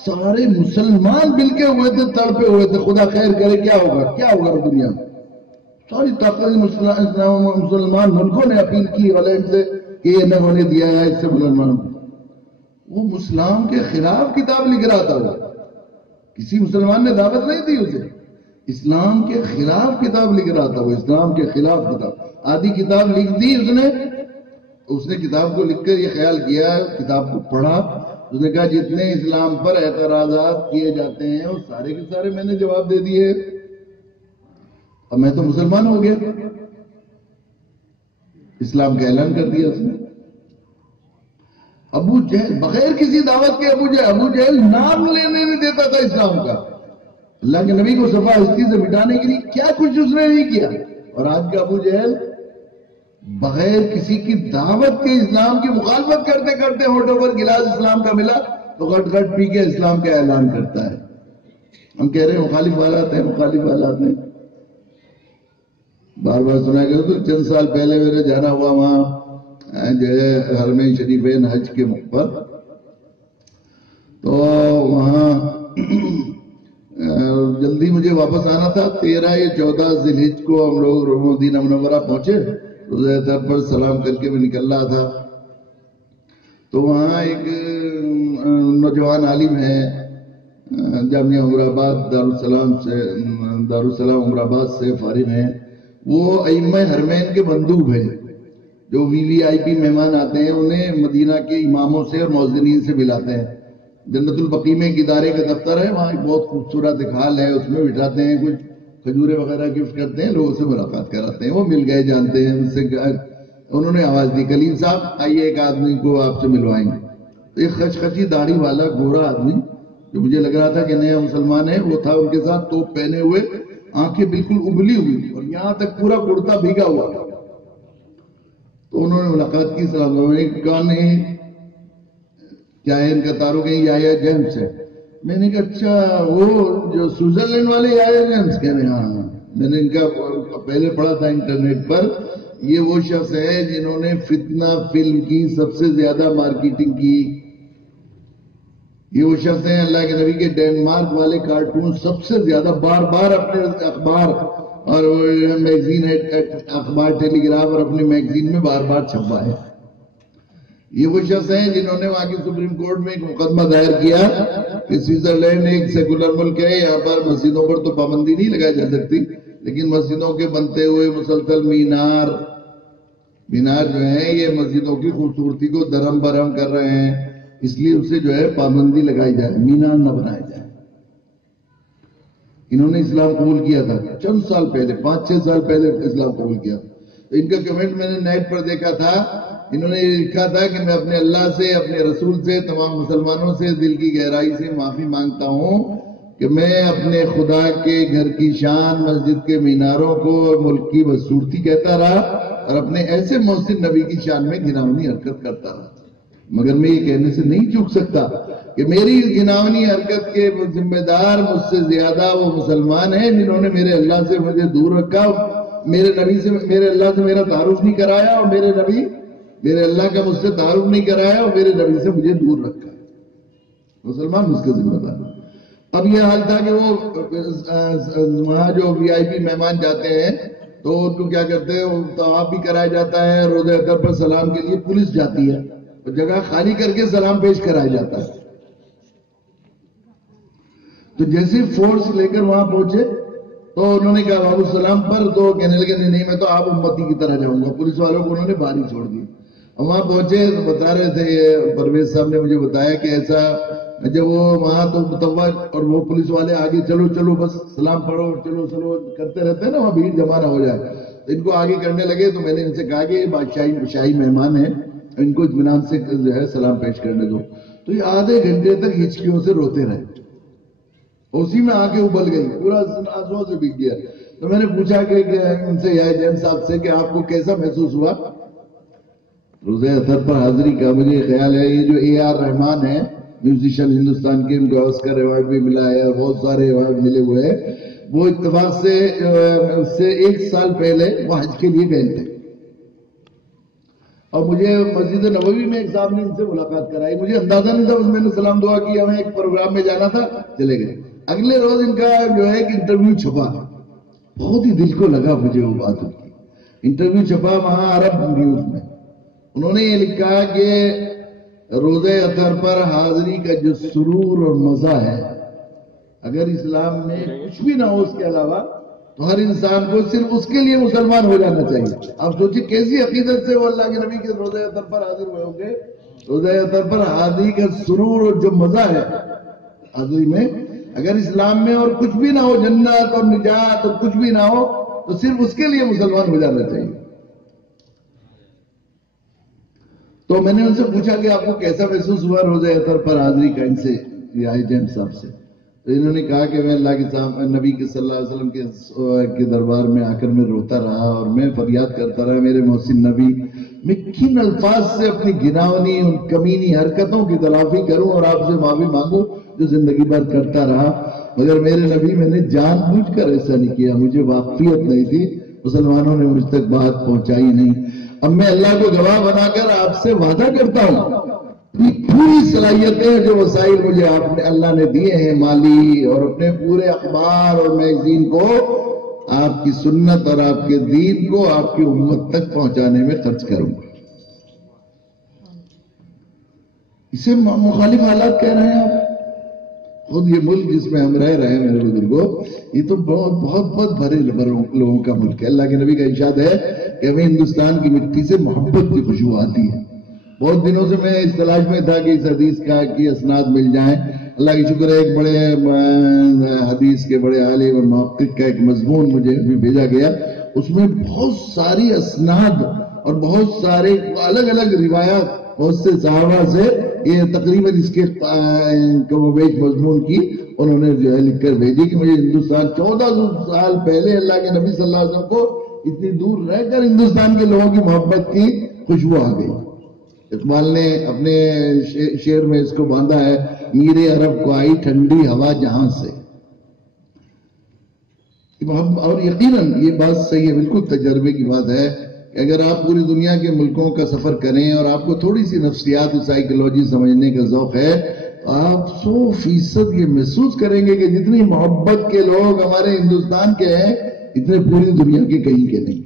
سارے مسلمان مل کے ہوئے تھے, تڑپے ہوئے تھے, خدا خیر کرے کیا ہوگا دنیا میں. ساری طاقت مسلمان ملکوں نے اپیل کی ہالینڈ سے کہ یہ نہ ہونے دیا ہے اس سے مسلمان. وہ اسلام کے خلاف کتاب لکھ رہا تھا. وہ کسی مسلمان نے دعوت نہیں دی اسے, اسلام کے خلاف کتاب لکھ رہا تھا. وہ اسلام کے خلاف کتاب, آدھی کتاب لکھ دی اس نے کتاب کو لکھ کر یہ خیال کیا, کتاب کو پڑھا, اس نے کہا جتنے اسلام پر اعتراضات کیے جاتے ہیں وہ سارے کے سارے میں نے جواب دے دیے, اب میں تو مسلمان ہو گیا. اسلام کا اعلان کر دیا اس نے. ابو جہل بغیر کسی دعوت کے ابو جہل نام لینے نہیں دیتا تھا اسلام کا. اللہ کے نبی کو صفا ہستی سے مٹانے کے لیے کیا کچھ اس نے نہیں کیا. اور آج کا ابو جہل بغیر کسی کی دعوت کے اسلام کی مخالفت کرتے کرتے ہوٹل پر گلاس اسلام کا ملا تو گٹ گٹ پی کے اسلام کا اعلان کرتا ہے. ہم کہہ رہے ہیں مخالف حالات ہیں. بار بار سنا گیا تو چند سال پہلے میرے جانا ہوا وہاں جو ہے حرم شریفین حج کے پر, تو وہاں جلدی مجھے واپس آنا تھا. 13 یا 14 ذی الحجہ کو ہم لوگ مدینہ منورہ پہنچے. روزہ طر پر سلام کر کے میں نکل رہا تھا, تو وہاں ایک نوجوان عالم ہے جامعہ عمر آباد دارالسلام عمر آباد سے فارغ ہیں. وہ ائمہ حرمین کے مندوب ہیں. جو وی آئی پی مہمان آتے ہیں انہیں مدینہ کے اماموں سے اور مؤذنین سے ملاتے ہیں. جنت البقیع میں ایک ادارے کا دفتر ہے, وہاں ایک بہت خوبصورت ایک ہال ہے, اس میں بٹھاتے ہیں, کچھ کھجورے وغیرہ گفٹ کرتے ہیں, لوگوں سے ملاقات کراتے ہیں. وہ مل گئے, جانتے ہیں, ان سے انہوں نے آواز دی کلیم صاحب آئیے ایک آدمی کو آپ سے ملوائیں گے. ایک خچخچی داڑھی والا گورا آدمی جو مجھے لگ رہا تھا کہ نیا مسلمان ہے وہ تھا. ان کے ساتھ توپ پہنے ہوئے, آنکھیں بالکل ابلی ہوئی اور یہاں تک پورا کرتا بھیگا ہوا. تو انہوں نے ملاقات کی. سلام کون ہے, کیا ہے ان کا تعارف ہے؟ یحییٰ جیمز ہے. میں نے کہا اچھا وہ جو سوئٹزرلینڈ والے یحییٰ جیمز کہہ رہے ہیں. ہاں, میں نے ان کا پہلے پڑھا تھا انٹرنیٹ پر. یہ وہ شخص ہے جنہوں نے فتنہ فلم کی سب سے زیادہ مارکیٹنگ کی. یہ وہ شخص ہیں اللہ کے نبی کے ڈینمارک والے کارٹون سب سے زیادہ بار بار اپنے اخبار اور میگزین اخبار ٹیلی گراف اور اپنے میگزین میں بار بار چھپا ہے. یہ وہ شخص ہیں جنہوں نے وہاں کی سپریم کورٹ میں ایک مقدمہ دائر کیا کہ سوئٹزرلینڈ ایک سیکولر ملک ہے, یہاں پر مسجدوں پر تو پابندی نہیں لگائی جا سکتی, لیکن مسجدوں کے بنتے ہوئے مسلسل مینار جو ہیں یہ مسجدوں کی خوبصورتی کو درہم برہم کر رہے ہیں, اس لیے اسے جو ہے پابندی لگائی جائے, مینار نہ بنائے جائے. انہوں نے اسلام قبول کیا تھا چند سال پہلے, 5-6 سال پہلے اسلام قبول کیا. تو ان کا کمنٹ میں نے نیٹ پر دیکھا تھا. انہوں نے لکھا تھا کہ میں اپنے اللہ سے, اپنے رسول سے, تمام مسلمانوں سے دل کی گہرائی سے معافی مانگتا ہوں کہ میں اپنے خدا کے گھر کی شان, مسجد کے میناروں کو اور ملک کی بدصورتی کہتا رہا اور اپنے ایسے محسن نبی کی شان میں گھناؤنی حرکت کرتا رہا. مگر میں یہ کہنے سے نہیں چوک سکتا کہ میری اس گھناؤنی حرکت کے ذمہ دار مجھ سے زیادہ وہ مسلمان ہیں جنہوں نے میرے اللہ سے مجھے دور رکھا, میرے اللہ سے میرا تعارف نہیں کرایا, اور میرے اللہ کا مجھ سے تعارف نہیں کرایا, اور میرے نبی سے مجھے دور رکھا. مسلمان اس کا ذمہ دار. اب یہ حال تھا کہ وہ وہاں جو وی آئی پی مہمان جاتے ہیں تو ان کو کیا کرتے ہیں, طواف بھی کرایا جاتا ہے, روزہ اختر پر سلام کے لیے پولیس جاتی ہے, جگہ خالی کر کے سلام پیش کرایا جاتا ہے. تو جیسے فورس لے کر وہاں پہنچے تو انہوں نے کہا بابو سلام پر, تو کہنے لگے نہیں میں تو آپ امتی کی طرح جاؤں گا. پولیس والوں کو انہوں نے باہر ہی چھوڑ دی. وہاں پہنچے تو بتا رہے تھے, پرویز صاحب نے مجھے بتایا کہ ایسا جب وہ وہاں تو متوج اور وہ پولیس والے آگے چلو بس سلام پڑھو, چلو کرتے رہتے ہیں نا, وہاں بھیڑ جمع نہ ہو جائے. تو ان کو آگے کرنے لگے تو میں نے ان سے کہا کہ یہ بادشاہی مہمان ہیں, ان کو اطمینان سے جو ہے سلام پیش کرنے دو. تو یہ آدھے گھنٹے تک ہچکیوں سے روتے رہے, اسی میں آنکھیں ابل گئی, پورا آنسوؤں سے بھیگ گیا. تو میں نے پوچھا کہ ان سے یحییٰ جیمز صاحب سے کہ آپ کو کیسا محسوس ہوا روزہ اختر پر حاضری کا؟ مجھے خیال ہے یہ جو AR رحمان ہیں میوزیشین ہندوستان کے, ان کو آسکر ایوارڈ بھی ملا ہے اور بہت سارے ایوارڈ ملے ہوئے ہیں, وہ اتفاق سے 1 سال پہلے وہ حج کے لیے گئے تھے. اور مجھے مسجد نبوی میں ایک صاحب نے ان سے ملاقات کرائی، مجھے اندازہ نہیں تھا، میں نے سلام دعا کی، ہمیں ایک پروگرام میں جانا تھا، چلے گئے۔ اگلے روز ان کا جو ہے کہ انٹرویو چھپا، بہت ہی دل کو لگا مجھے وہ بات ان کی۔ انٹرویو چھپا وہاں عرب نیوز میں، انہوں نے یہ لکھا کہ روزہ اطہر پر حاضری کا جو سرور اور مزہ ہے، اگر اسلام میں کچھ بھی نہ ہو اس کے علاوہ تو ہر انسان کو صرف اس کے لیے مسلمان ہو جانا چاہیے۔ آپ سوچیں کیسی عقیدت سے وہ اللہ کے نبی کے روزہ اطہر پر حاضر ہوئے ہوں گے۔ روزہ اطہر پر حاضری کا سرور اور جو مزہ ہے حاضری میں، اگر اسلام میں اور کچھ بھی نہ ہو، جنت اور نجات اور کچھ بھی نہ ہو تو صرف اس کے لیے مسلمان ہو جانا چاہیے۔ تو میں نے ان سے پوچھا کہ آپ کو کیسا محسوس ہوا روزہ اطہر پر حاضری کا، ان سے جیم صاحب سے؟ تو انہوں نے کہا کہ میں اللہ کے نبی کے صلی اللہ علیہ وسلم کے دربار میں آ کر میں روتا رہا اور میں فریاد کرتا رہا، میرے محسن نبی، میں کن الفاظ سے اپنی گناونی ان کمینی حرکتوں کی تلافی کروں اور آپ سے معافی مانگوں جو زندگی بھر کرتا رہا، مگر میرے نبی میں نے جان بوجھ کر ایسا نہیں کیا، مجھے واقفیت نہیں تھی، مسلمانوں نے مجھ تک بات پہنچائی نہیں۔ اب میں اللہ کو گواہ بنا کر آپ سے وعدہ کرتا ہوں، پوری صلاحیتیں جو وسائل مجھے اللہ نے دیے ہیں مالی اور اپنے پورے اخبار اور میگزین کو آپ کی سنت اور آپ کے دین کو آپ کی امت تک پہنچانے میں خرچ کروں گا۔ اسے مخالف حالات کہہ رہے ہیں آپ؟ خود یہ ملک جس میں ہم رہ رہے ہیں میرے بزرگوں، یہ تو بہت بہت بہت بھرے لوگوں کا ملک ہے۔ اللہ کے نبی کا ارشاد ہے کہ ہمیں ہندوستان کی مٹی سے محبت کی خوشبو آتی ہے۔ بہت دنوں سے میں اس تلاش میں تھا کہ اس حدیث کا کی اسناد مل جائیں۔ اللہ کی شکر ہے ایک بڑے حدیث کے بڑے عالم اور محقق کا ایک مضمون مجھے بھی بھیجا گیا، اس میں بہت ساری اسناد اور بہت سارے الگ الگ روایات بہت سے صحابہ سے یہ تقریباً اس کے بیچ مضمون کی انہوں نے جو ہے لکھ کر بھیجی کہ مجھے ہندوستان 1400 سال پہلے اللہ کے نبی صلی اللہ علیہ وسلم کو اتنی دور رہ کر ہندوستان کے لوگوں کی محبت کی خوشبو آ گئی۔ اقبال نے اپنے شعر میں اس کو باندھا ہے، میرے عرب کو آئی ٹھنڈی ہوا جہاں سے۔ اور یقیناً یہ بات صحیح ہے، بالکل تجربے کی بات ہے کہ اگر آپ پوری دنیا کے ملکوں کا سفر کریں اور آپ کو تھوڑی سی نفسیات سائیکولوجی سمجھنے کا ذوق ہے تو آپ 100% یہ محسوس کریں گے کہ جتنی محبت کے لوگ ہمارے ہندوستان کے ہیں اتنے پوری دنیا کے کہیں کے نہیں،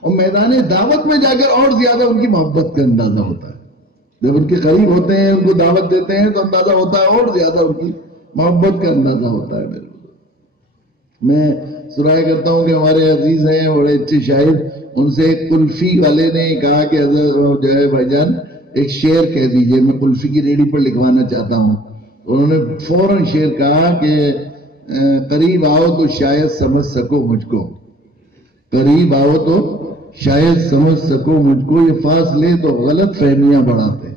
اور میدان دعوت میں جا کر اور زیادہ ان کی محبت کا اندازہ ہوتا ہے۔ جب ان کے قریب ہوتے ہیں، ان کو دعوت دیتے ہیں تو اندازہ ہوتا ہے اور زیادہ ان کی محبت کا اندازہ ہوتا ہے۔ میرے میں سرائے کرتا ہوں کہ ہمارے عزیز ہیں بڑے اچھے شاعر، ان سے ایک کلفی والے نے کہا کہ حضرت جو ہے بھائی جان ایک شعر کہہ دیجئے، میں کلفی کی ریڑھی پر لکھوانا چاہتا ہوں۔ انہوں نے فوراً شعر کہا کہ قریب آؤ تو شاید سمجھ سکو مجھ کو، قریب آؤ تو شاید سمجھ سکو مجھ کو، یہ فاصلے تو غلط فہمیاں بڑھاتے ہیں۔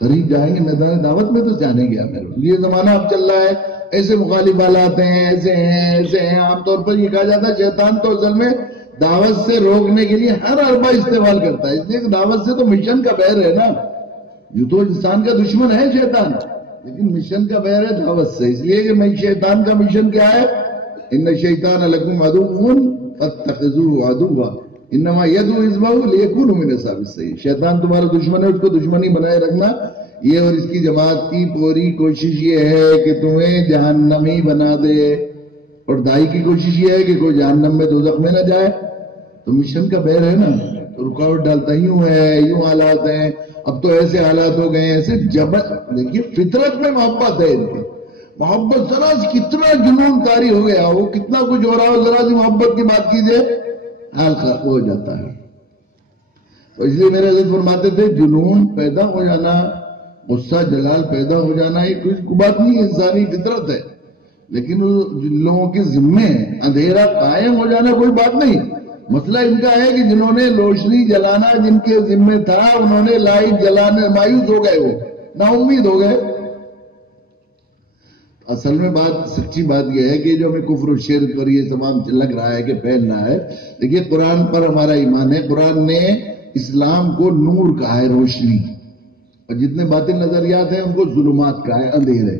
قریب جائیں گے میدان دعوت میں تو جانے گیا میرے، یہ زمانہ اب چل رہا ہے، ایسے مخالف حالات ہیں، ایسے ہیں، عام طور پر یہ کہا جاتا ہے شیطان تو اصل میں دعوت سے روکنے کے لیے ہر حربہ استعمال کرتا ہے، اس لیے کہ دعوت سے تو مشن کا بیر ہے نا، یہ تو انسان کا دشمن ہے شیطان، لیکن مشن کا بیر ہے دعوت سے، اس لیے کہ میں شیطان کا مشن کیا ہے، ان الشیطان لکم عدو فاتخذوه عدوا انما يدعو حزبه ليكونوا من اصحاب السعير، شیطان تمہارا دشمن ہے، اس کو دشمنی بنائے رکھنا، یہ اور اس کی جماعت کی پوری کوشش یہ ہے کہ تمہیں جہنمی بنا دے، اور دائی کی کوشش یہ ہے کہ کوئی جہنم میں دوزخ میں نہ جائے، تو مشن کا بیر ہے نا، تو رکاوٹ ڈالتا یوں ہے، یوں حالات ہیں، اب تو ایسے حالات ہو گئے ہیں، ایسے دیکھیے فطرت میں محبت ہے ان کی، محبت ذرا سی کتنا جنون طاری ہو گیا، وہ کتنا کچھ ہو رہا ہو، ذرا سی محبت کی بات کیجئے حال خراب ہو جاتا ہے۔ تو اس لیے میرے حضرت فرماتے تھے جنون پیدا ہو جانا، غصہ جلال پیدا ہو جانا یہ کوئی بات نہیں، انسانی فطرت ہے، لیکن جن لوگوں کے ذمے اندھیرا قائم ہو جانا کوئی بات نہیں۔ مسئلہ ان کا ہے کہ جنہوں نے روشنی جلانا جن کے ذمے تھا، انہوں نے لائٹ جلانے مایوس ہو گئے، وہ نا امید ہو گئے۔ اصل میں بات سچی بات یہ ہے کہ جو ہمیں کفر و شرک پر یہ تمام لگ رہا ہے کہ پھیلنا ہے، دیکھیے قرآن پر ہمارا ایمان ہے، قرآن نے اسلام کو نور کہا ہے، روشنی، اور جتنے باطل نظریات ہیں ان کو ظلمات کہا ہے، اندھیرے۔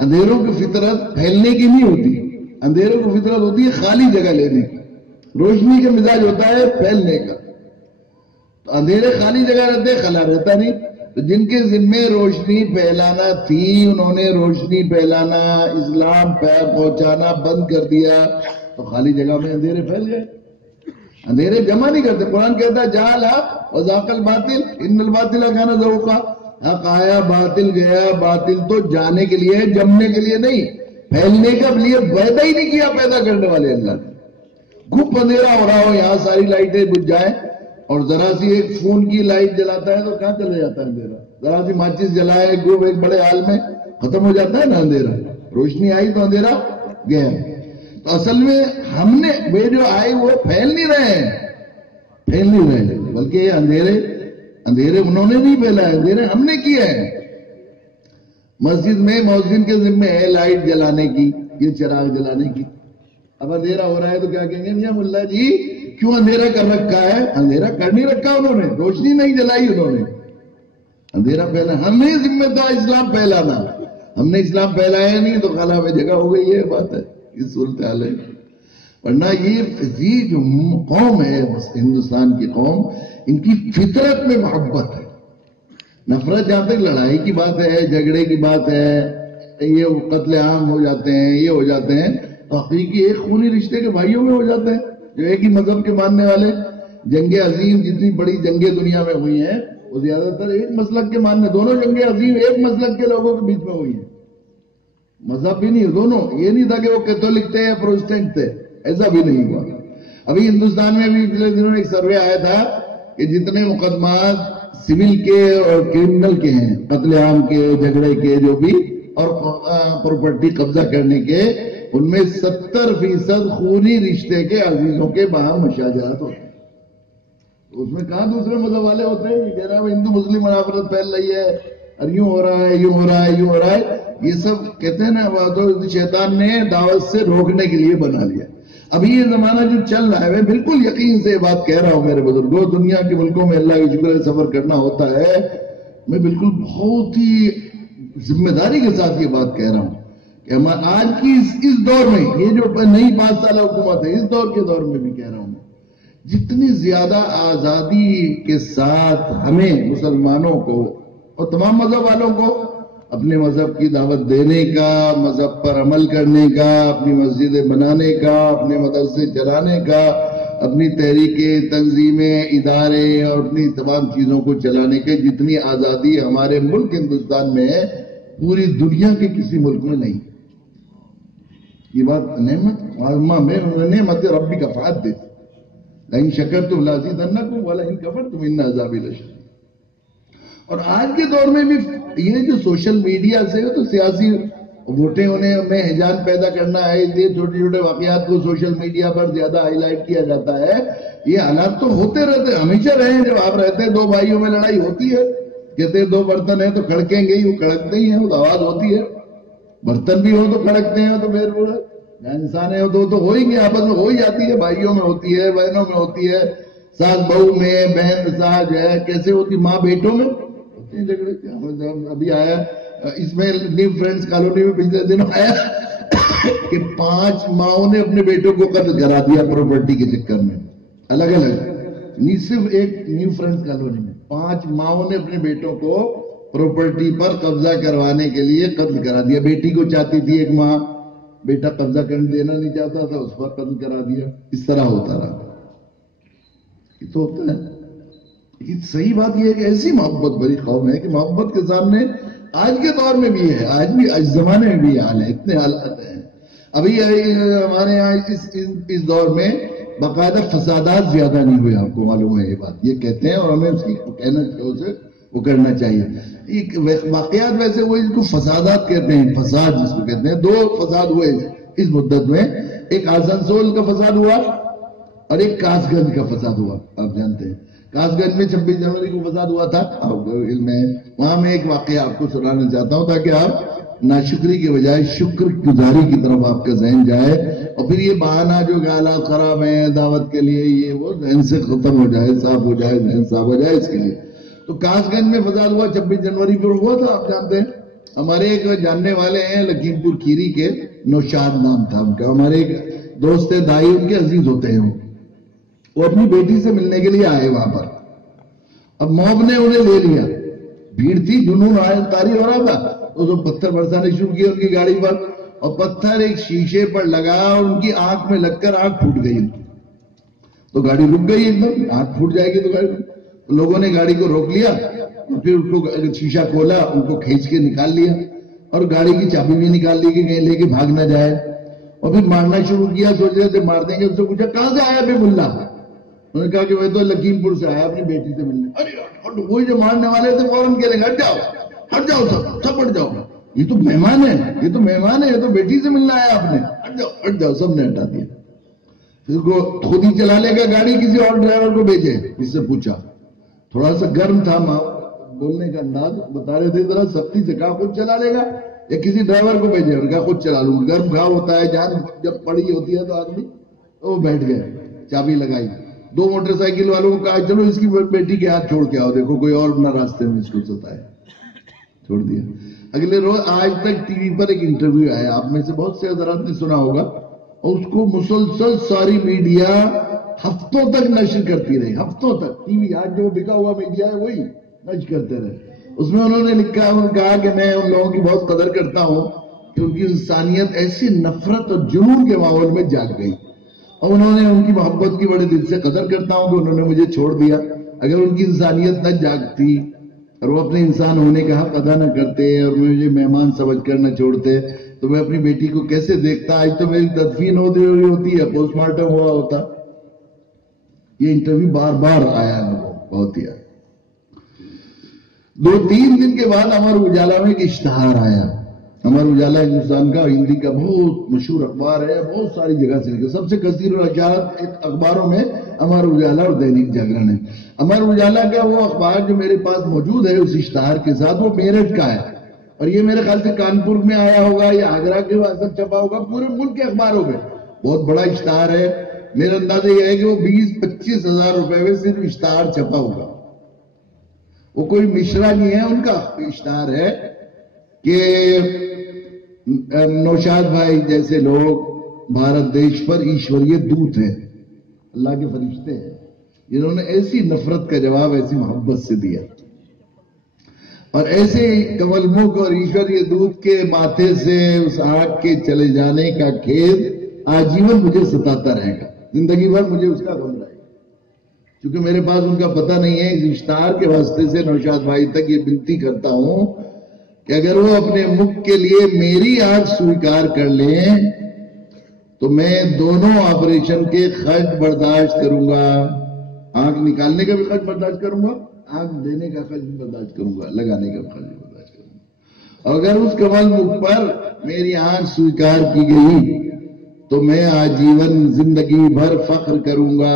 اندھیروں کی فطرت پھیلنے کی نہیں ہوتی، اندھیروں کی فطرت ہوتی ہے خالی جگہ لینے کی، روشنی کا مزاج ہوتا ہے پھیلنے کا۔ تو اندھیرے خالی جگہ رہتے، خلا رہتا نہیں. تو جن کے ذمے روشنی پھیلانا تھی، انہوں نے روشنی پھیلانا، اسلام پہنچانا بند کر دیا، تو خالی جگہ میں اندھیرے پھیل گئے. اندھیرے جمع نہیں کرتے. قرآن کہتا ہے جا الحق وزاق الباطل ان الباطل کان زہوقا. حق آیا، باطل گیا. باطل تو جانے کے لیے، جمنے کے لیے نہیں، پھیلنے کے لیے پیدا ہی نہیں کیا پیدا کرنے والے اللہ نے. گھپ اندھیرا ہو رہا ہو، یہاں ساری لائٹیں بجھ جائیں، اور ذرا سی ایک فون کی لائٹ جلاتا ہے تو کہاں چلے جاتا ہے اندھیرا. ذرا سی ماچس جلائے ایک بڑے حال میں ختم ہو جاتا ہے نا اندھیرا. روشنی آئی تو اندھیرا گیا. تو اصل میں ہم نے وہ جو آئے وہ پھیل نہیں رہے ہیں، پھیل نہیں رہے، بلکہ یہ اندھیرے انہوں نے نہیں پھیلا ہے، اندھیرے ہم نے کیے ہیں. مسجد میں مؤذن کے ذمہ ہے لائٹ جلانے کی، یہ چراغ جلانے کی. اب اندھیرا ہو رہا ہے تو کیا کہیں گے، میاں ملا جی کیوں اندھیرا کر رکھا ہے؟ اندھیرا کر نہیں رکھا انہوں نے، روشنی نہیں جلائی انہوں نے، اندھیرا پھیلا. ہمیں ذمہ تھا اسلام پھیلانا، ہم نے اسلام پھیلایا نہیں تو خلا میں جگہ ہو گئی. یہ بات ہے، یہ صورتحال ہے. ورنہ یہ جو قوم ہے ہندوستان کی قوم، ان کی فطرت میں محبت ہے. نفرت جہاں تک لڑائی کی بات ہے، جھگڑے کی بات ہے، یہ قتل عام ہو جاتے ہیں، یہ ہو جاتے ہیں، تو حقیقی ایک خونی رشتے کے بھائیوں میں ہو جاتے ہیں جو ایک ہی مذہب کے ماننے والے. جنگ عظیم جتنی بڑی جنگیں دنیا میں ہوئی ہیں وہ زیادہ تر ایک مسلک کے ماننے، دونوں جنگ عظیم ایک مسلک کے لوگوں کے بیچ میں ہوئی ہیں. مذہب بھی نہیں، دونوں. یہ نہیں تھا کہ وہ کیتھولک تھے یا پروٹسٹنٹ تھے، ایسا بھی نہیں ہوا. ابھی ہندوستان میں بھی پچھلے دنوں ایک سروے آیا تھا کہ جتنے مقدمات سول کے اور کرمنل کے ہیں، قتل عام کے، جھگڑے کے جو بھی، اور پراپرٹی قبضہ کرنے کے، ان میں 70% خونی رشتے کے عزیزوں کے باہم مشاجرات ہوتے ہیں. اس میں کہاں دوسرے مذہب والے ہوتے ہیں کہ جناب ہندو مسلم منافرت پھیل رہی ہے، اور یوں ہو رہا ہے، یوں ہو رہا ہے، یوں ہو رہا ہے. یہ سب کہتے ہیں نا تو شیطان نے دعوت سے روکنے کے لیے بنا لیا. ابھی یہ زمانہ جو چل رہا ہے، میں بالکل یقین سے یہ بات کہہ رہا ہوں میرے بزرگوں، دنیا کے ملکوں میں اللہ کی شکر ہے سفر کرنا ہوتا ہے، میں بالکل بہت ہی ذمہ داری کے ساتھ یہ بات کہہ رہا ہوں کہ ہم آج کی اس دور میں، یہ جو نئی 5 سالہ حکومت ہے، اس دور کے دور میں بھی کہہ رہا ہوں، جتنی زیادہ آزادی کے ساتھ ہمیں مسلمانوں کو اور تمام مذہب والوں کو اپنے مذہب کی دعوت دینے کا، مذہب پر عمل کرنے کا، اپنی مسجدیں بنانے کا، اپنے مدرسے چلانے کا، اپنی تحریکیں، تنظیمیں، ادارے اور اپنی تمام چیزوں کو چلانے کے جتنی آزادی ہمارے ملک ہندوستان میں ہے، پوری دنیا کے کسی ملک میں نہیں. یہ بات نعمت ربی کا فات دیتی. لئن شکرتم لازیدنکم ولئن کفرتم ان عذابی لشدید. اور آج کے دور میں بھی یہ جو سوشل میڈیا سے تو سیاسی ووٹیں انہیں میں ہیجان پیدا کرنا ہے، یہ چھوٹے چھوٹے واقعات کو سوشل میڈیا پر زیادہ ہائی لائٹ کیا جاتا ہے. یہ حالات تو ہوتے رہتے، ہمیشہ رہے ہیں. جب آپ رہتے ہیں 2 بھائیوں میں لڑائی ہوتی ہے، کہتے ہیں 2 برتن ہیں تو کھڑکیں گے ہی، وہ کھڑکتے ہی ہیں، وہ آواز ہوتی ہے. برتن بھی ہو تو کھڑکتے ہیں، تو پھر انسان ہے تو ہو ہی گے، آپس میں ہو ہی جاتی ہے. بھائیوں میں ہوتی ہے، بہنوں میں ہوتی ہے، ساس بہو میں، بہن ساس ہے، کیسے ہوتی، ماں بیٹوں میں ہوتی ہیں جھگڑے. ابھی آیا اس میں نیو فرینڈز کالونی میں پچھلے دنوں آیا کہ 5 ماؤں نے اپنے بیٹوں کو قتل کرا دیا پراپرٹی کے چکر میں، الگ الگ. نہیں صرف ایک نیو فرینڈز کالونی میں 5 ماؤں نے اپنے بیٹوں کو پراپرٹی پر قبضہ کروانے کے لیے قتل کرا دیا. بیٹی کو چاہتی تھی ایک ماں، بیٹا قبضہ کرنے دینا نہیں چاہتا تھا، اس پر قتل کرا دیا. اس طرح ہوتا رہا. یہ تو ہوتا ہے. صحیح بات یہ ہے کہ ایسی محبت بڑی قوم ہے کہ محبت کے سامنے آج کے دور میں بھی ہے، آج بھی اس زمانے میں بھی حال ہے، اتنے حالات ہیں. ابھی ہمارے یہاں اس دور میں باقاعدہ فسادات زیادہ نہیں ہوئے، آپ کو معلوم ہے یہ بات، یہ کہتے ہیں اور ہمیں اس کی کہنا وہ کرنا چاہیے. واقعات ویسے وہ اس کو فسادات کہتے ہیں، فساد جس کو کہتے ہیں. 2 فساد ہوئے اس مدت میں، ایک آسنسول کا فساد ہوا اور ایک کاس گنج کا فساد ہوا. آپ جانتے ہیں کاس گنج میں 26 جنوری کو فساد ہوا تھا، آپ کو علم ہے. وہاں میں ایک واقعہ آپ کو سنانا چاہتا ہوں تاکہ آپ ناشکری کے بجائے شکر گزاری کی طرف آپ کا ذہن جائے، اور پھر یہ بہانہ جو کہ حالات خراب ہیں دعوت کے لیے، یہ وہ ذہن سے ختم ہو جائے، صاف ہو جائے، ذہن صاف ہو جائے. اس کے لیے تو کاس گنج میں فساد ہوا 26 جنوری کو ہوا تھا. آپ جانتے ہیں ہمارے ایک جاننے والے ہیں لکھیم پور کھیری کے، نوشاد نام تھا ان کا، ہمارے ایک دوست دائی ان کے عزیز ہوتے ہیں. وہ اپنی بیٹی سے ملنے کے لیے آئے وہاں پر. اب موب نے انہیں لے لیا، بھیڑ تھی، جنون طاری ہو رہا تھا، تو پتھر برسانے شروع کیے ان کی گاڑی پر، اور پتھر ایک شیشے پر لگا اور ان کی آنکھ میں لگ کر آنکھ پھوٹ گئی، تو گاڑی رک گئی ایک دم، آنکھ پھوٹ جائے گی تو گاڑی، لوگوں نے گاڑی کو روک لیا، پھر اس کو شیشہ کھولا، ان کو کھینچ کے نکال لیا اور گاڑی کی چابی بھی نکال لی کہ کہیں لے کے بھاگ نہ جائے، اور پھر مارنا شروع کیا، سوچ رہے تھے مار دیں گے، اس سے پوچھا کہاں سے آیا بے ملا؟ انہوں نے کہا کہ میں تو لکھیم پور سے آیا اپنی بیٹی سے ملنے۔ ارے وہی جو مارنے والے تھے فوراً کہنے لگے ہٹ جاؤ سب ہٹ جاؤ، یہ تو مہمان ہے، یہ تو مہمان ہے، یہ تو بیٹی سے ملنا آیا آپ نے، ہٹ جاؤ، سب نے ہٹا دیا۔ پھر کو خود ہی چلا لے گا گاڑی، کسی اور ڈرائیور کو بھیجے، اس سے پوچھا، تھوڑا سا گرم تھا بولنے کا انداز، بتا رہے تھے ذرا سختی سے، کہا خود چلا لے گا یا کسی ڈرائیور کو بھیجے؟ اور کہا خود چلا لوں گا، گرم گھاؤ ہوتا ہے، جان جب پڑی ہوتی ہے تو آدمی، تو وہ بیٹھ گئے، چابی لگائی، دو موٹر سائیکل والوں کو کہا چلو اس کی بیٹی کے ہاتھ چھوڑ کے آؤ، دیکھو کوئی اور نہ راستے میں اس کو ستائے، چھوڑ دیا۔ اگلے روز آج تک ٹی وی پر ایک انٹرویو آیا، آپ میں سے بہت سے حضرات نے سنا ہوگا، اور اس کو مسلسل ساری میڈیا ہفتوں تک نشر کرتی رہی، ہفتوں تک ٹی وی، آج جو بکا ہوا میڈیا ہے وہی نشر کرتے رہے۔ اس میں انہوں نے لکھا، انہوں نے کہا کہ میں ان لوگوں کی بہت قدر کرتا ہوں کہ ان کی انسانیت ایسی نفرت اور جنون کے ماحول میں جاگ گئی، اور انہوں نے ان کی محبت کی بڑے دل سے قدر کرتا ہوں کہ انہوں نے مجھے چھوڑ دیا، اگر ان کی انسانیت نہ جاگتی اور وہ اپنے انسان ہونے کا حق ادا نہ کرتے اور مجھے مہمان سمجھ کر نہ چھوڑتے تو میں اپنی بیٹی کو کیسے دیکھتا؟ آج تو میری تدفین ہوتی ہے، پوسٹ مارٹم ہوا ہوتا۔ یہ انٹرویو بار بار آیا بہت ہی آیا۔ 2-3 دن کے بعد امر اجالا میں ایک اشتہار آیا۔ امر اجالا ہندوستان کا ہندی کا بہت مشہور اخبار ہے، بہت ساری جگہ سے لکھا، سب سے کثیر الاشاعت اخباروں میں امر اجالا اور دینک جاگرن ہے۔ امر اجالا کا وہ اخبار جو میرے پاس موجود ہے اس اشتہار کے ساتھ، وہ میرٹھ کا ہے، اور یہ میرے خیال سے کانپور میں آیا ہوگا یا آگرہ کے واسطے چھپا ہوگا، پورے ملک کے اخباروں میں بہت بڑا اشتہار ہے۔ میرا اندازہ یہ ہے کہ وہ 20-25 ہزار روپے میں صرف اشتہار چھپا ہوگا۔ وہ کوئی مشرا نہیں ہے، ان کا اشتہار ہے کہ نوشاد بھائی جیسے لوگ بھارت دیش پر ایشوریہ دوت ہیں، اللہ کے فرشتے ہیں، جنہوں نے ایسی نفرت کا جواب ایسی محبت سے دیا، اور ایسے کمل مکھ اور ایشوریہ دوت کے ماتھے سے اس آگ کے چلے جانے کا کھید آجیون مجھے ستاتا رہے گا، زندگی بھر مجھے اس کا غم رہے گا، کیونکہ میرے پاس ان کا پتہ نہیں ہے۔ اس اشتہار کے واسطے سے نوشاد بھائی تک یہ بنتی کرتا ہوں کہ اگر وہ اپنے ملک کے لیے میری آنکھ سویکار کر لیں تو میں دونوں آپریشن کے خرچ برداشت کروں گا، آنکھ نکالنے کا بھی خرچ برداشت کروں گا، آنکھ دینے کا خرچ بھی برداشت کروں گا، لگانے کا خرچ بھی برداشت کروں گا، اور اگر اس کمل مکھ پر میری آنکھ سویکار کی گئی تو میں آجیون زندگی بھر فخر کروں گا۔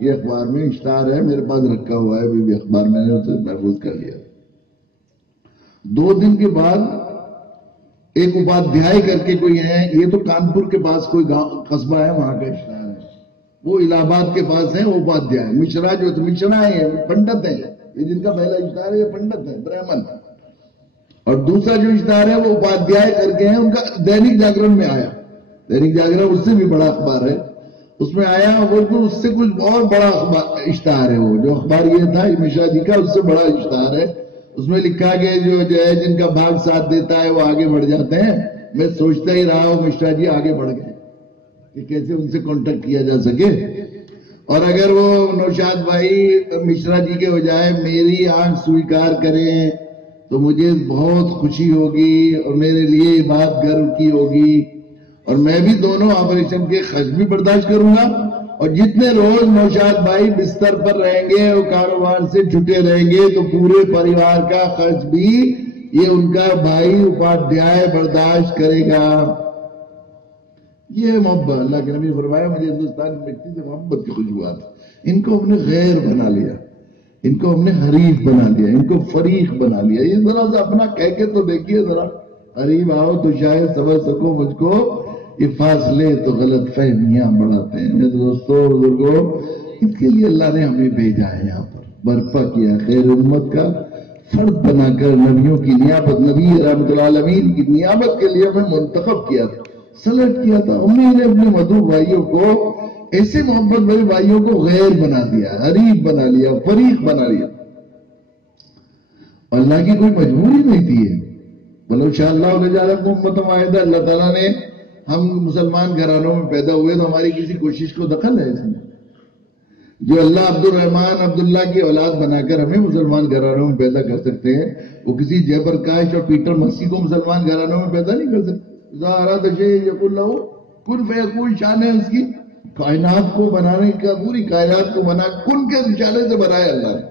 یہ اخبار میں اشتہار ہے، میرے پاس رکھا ہوا ہے، بھی اخبار میں نے اسے محفوظ کر لیا۔ 2 دن کے بعد ایک اپادھیائے کر کے کوئی ہے، یہ تو کانپور کے پاس کوئی گاؤں قصبہ ہے، وہاں کا اشتہار ہے، وہ الہ آباد کے پاس ہے، اپادھیائے مشرا جو مشرا ہے، پنڈت ہے، یہ جن کا پہلا اشتہار ہے یہ پنڈت ہے، برہمن، اور دوسرا جو اشتہار ہے وہ اپادھیائے کر کے ہیں، ان کا دینک جاگرن میں آیا، دینک جاگرن اس سے بھی بڑا اخبار ہے، اس میں آیا، وہ اس سے کچھ بہت بڑا اشتہار ہے، وہ جو اخبار یہ تھا مشرا جی کا، اس سے بڑا اشتہار ہے، اس میں لکھا کہ جو ہے جن کا بھاگ ساتھ دیتا ہے وہ آگے بڑھ جاتے ہیں۔ میں سوچتا ہی رہا ہوں مشرا جی آگے بڑھ گئے کہ کیسے ان سے کانٹیکٹ کیا جا سکے، اور اگر وہ نوشاد بھائی مشرا جی کے بجائے میری آنکھ سویکار کریں تو مجھے بہت خوشی ہوگی اور میرے لیے یہ بات گرو کی ہوگی، اور میں بھی دونوں آپریشن کے خرچ بھی برداشت کروں گا، اور جتنے روز نوشاد بھائی بستر پر رہیں گے اور کاروبار سے چھٹے رہیں گے تو پورے پریوار کا خرچ بھی یہ ان کا بھائی اپادھیائے برداشت کرے گا۔ یہ محبت، اللہ کے نبی فرمایا مجھے ہندوستان کی مٹی سے محبت کی خوشبوات، ان کو ہم نے غیر بنا لیا، ان کو ہم نے حریف بنا لیا، ان کو فریق بنا لیا۔ یہ ذرا سا اپنا کہہ کے تو دیکھیے، ذرا قریب آؤ تو شاید سمجھ سکو مجھ کو، یہ فاصلے تو غلط فہمیاں بڑھاتے ہیں۔ میرے دوستوں بزرگوں، اس کے لیے اللہ نے ہمیں بھیجا ہے، یہاں پر برپا کیا خیر امت کا فرد بنا کر، نبیوں کی نیابت، نبی رحمت العالمین کی نیابت کے لیے ہمیں منتخب کیا تھا، سلیکٹ کیا تھا۔ ہم نے اپنے مدعو بھائیوں کو، ایسے محبت بھائی بھائیوں کو غیر بنا دیا، حریف بنا لیا، فریق بنا لیا۔ اللہ کی کوئی مجبوری نہیں تھی ہے. بولو شاء اللہ لجعلکم امۃ واحدہ. اللہ تعالیٰ نے ہم مسلمان گھرانوں میں پیدا ہوئے تو ہماری کسی کوشش کو دخل ہے اس میں؟ جو اللہ عبد الرحمن عبداللہ کی اولاد بنا کر ہمیں مسلمان گھرانوں میں پیدا کر سکتے ہیں، وہ کسی جے پرکاش اور پیٹر مسیح کو مسلمان گھرانوں میں پیدا نہیں کر سکتے. اذا اراد شیئا یقول لہ کن فیکون. شان ہے اس کی کائنات کو بنانے کا، پوری کائنات کو بنا کن کے اشارے سے بنایا اللہ نے.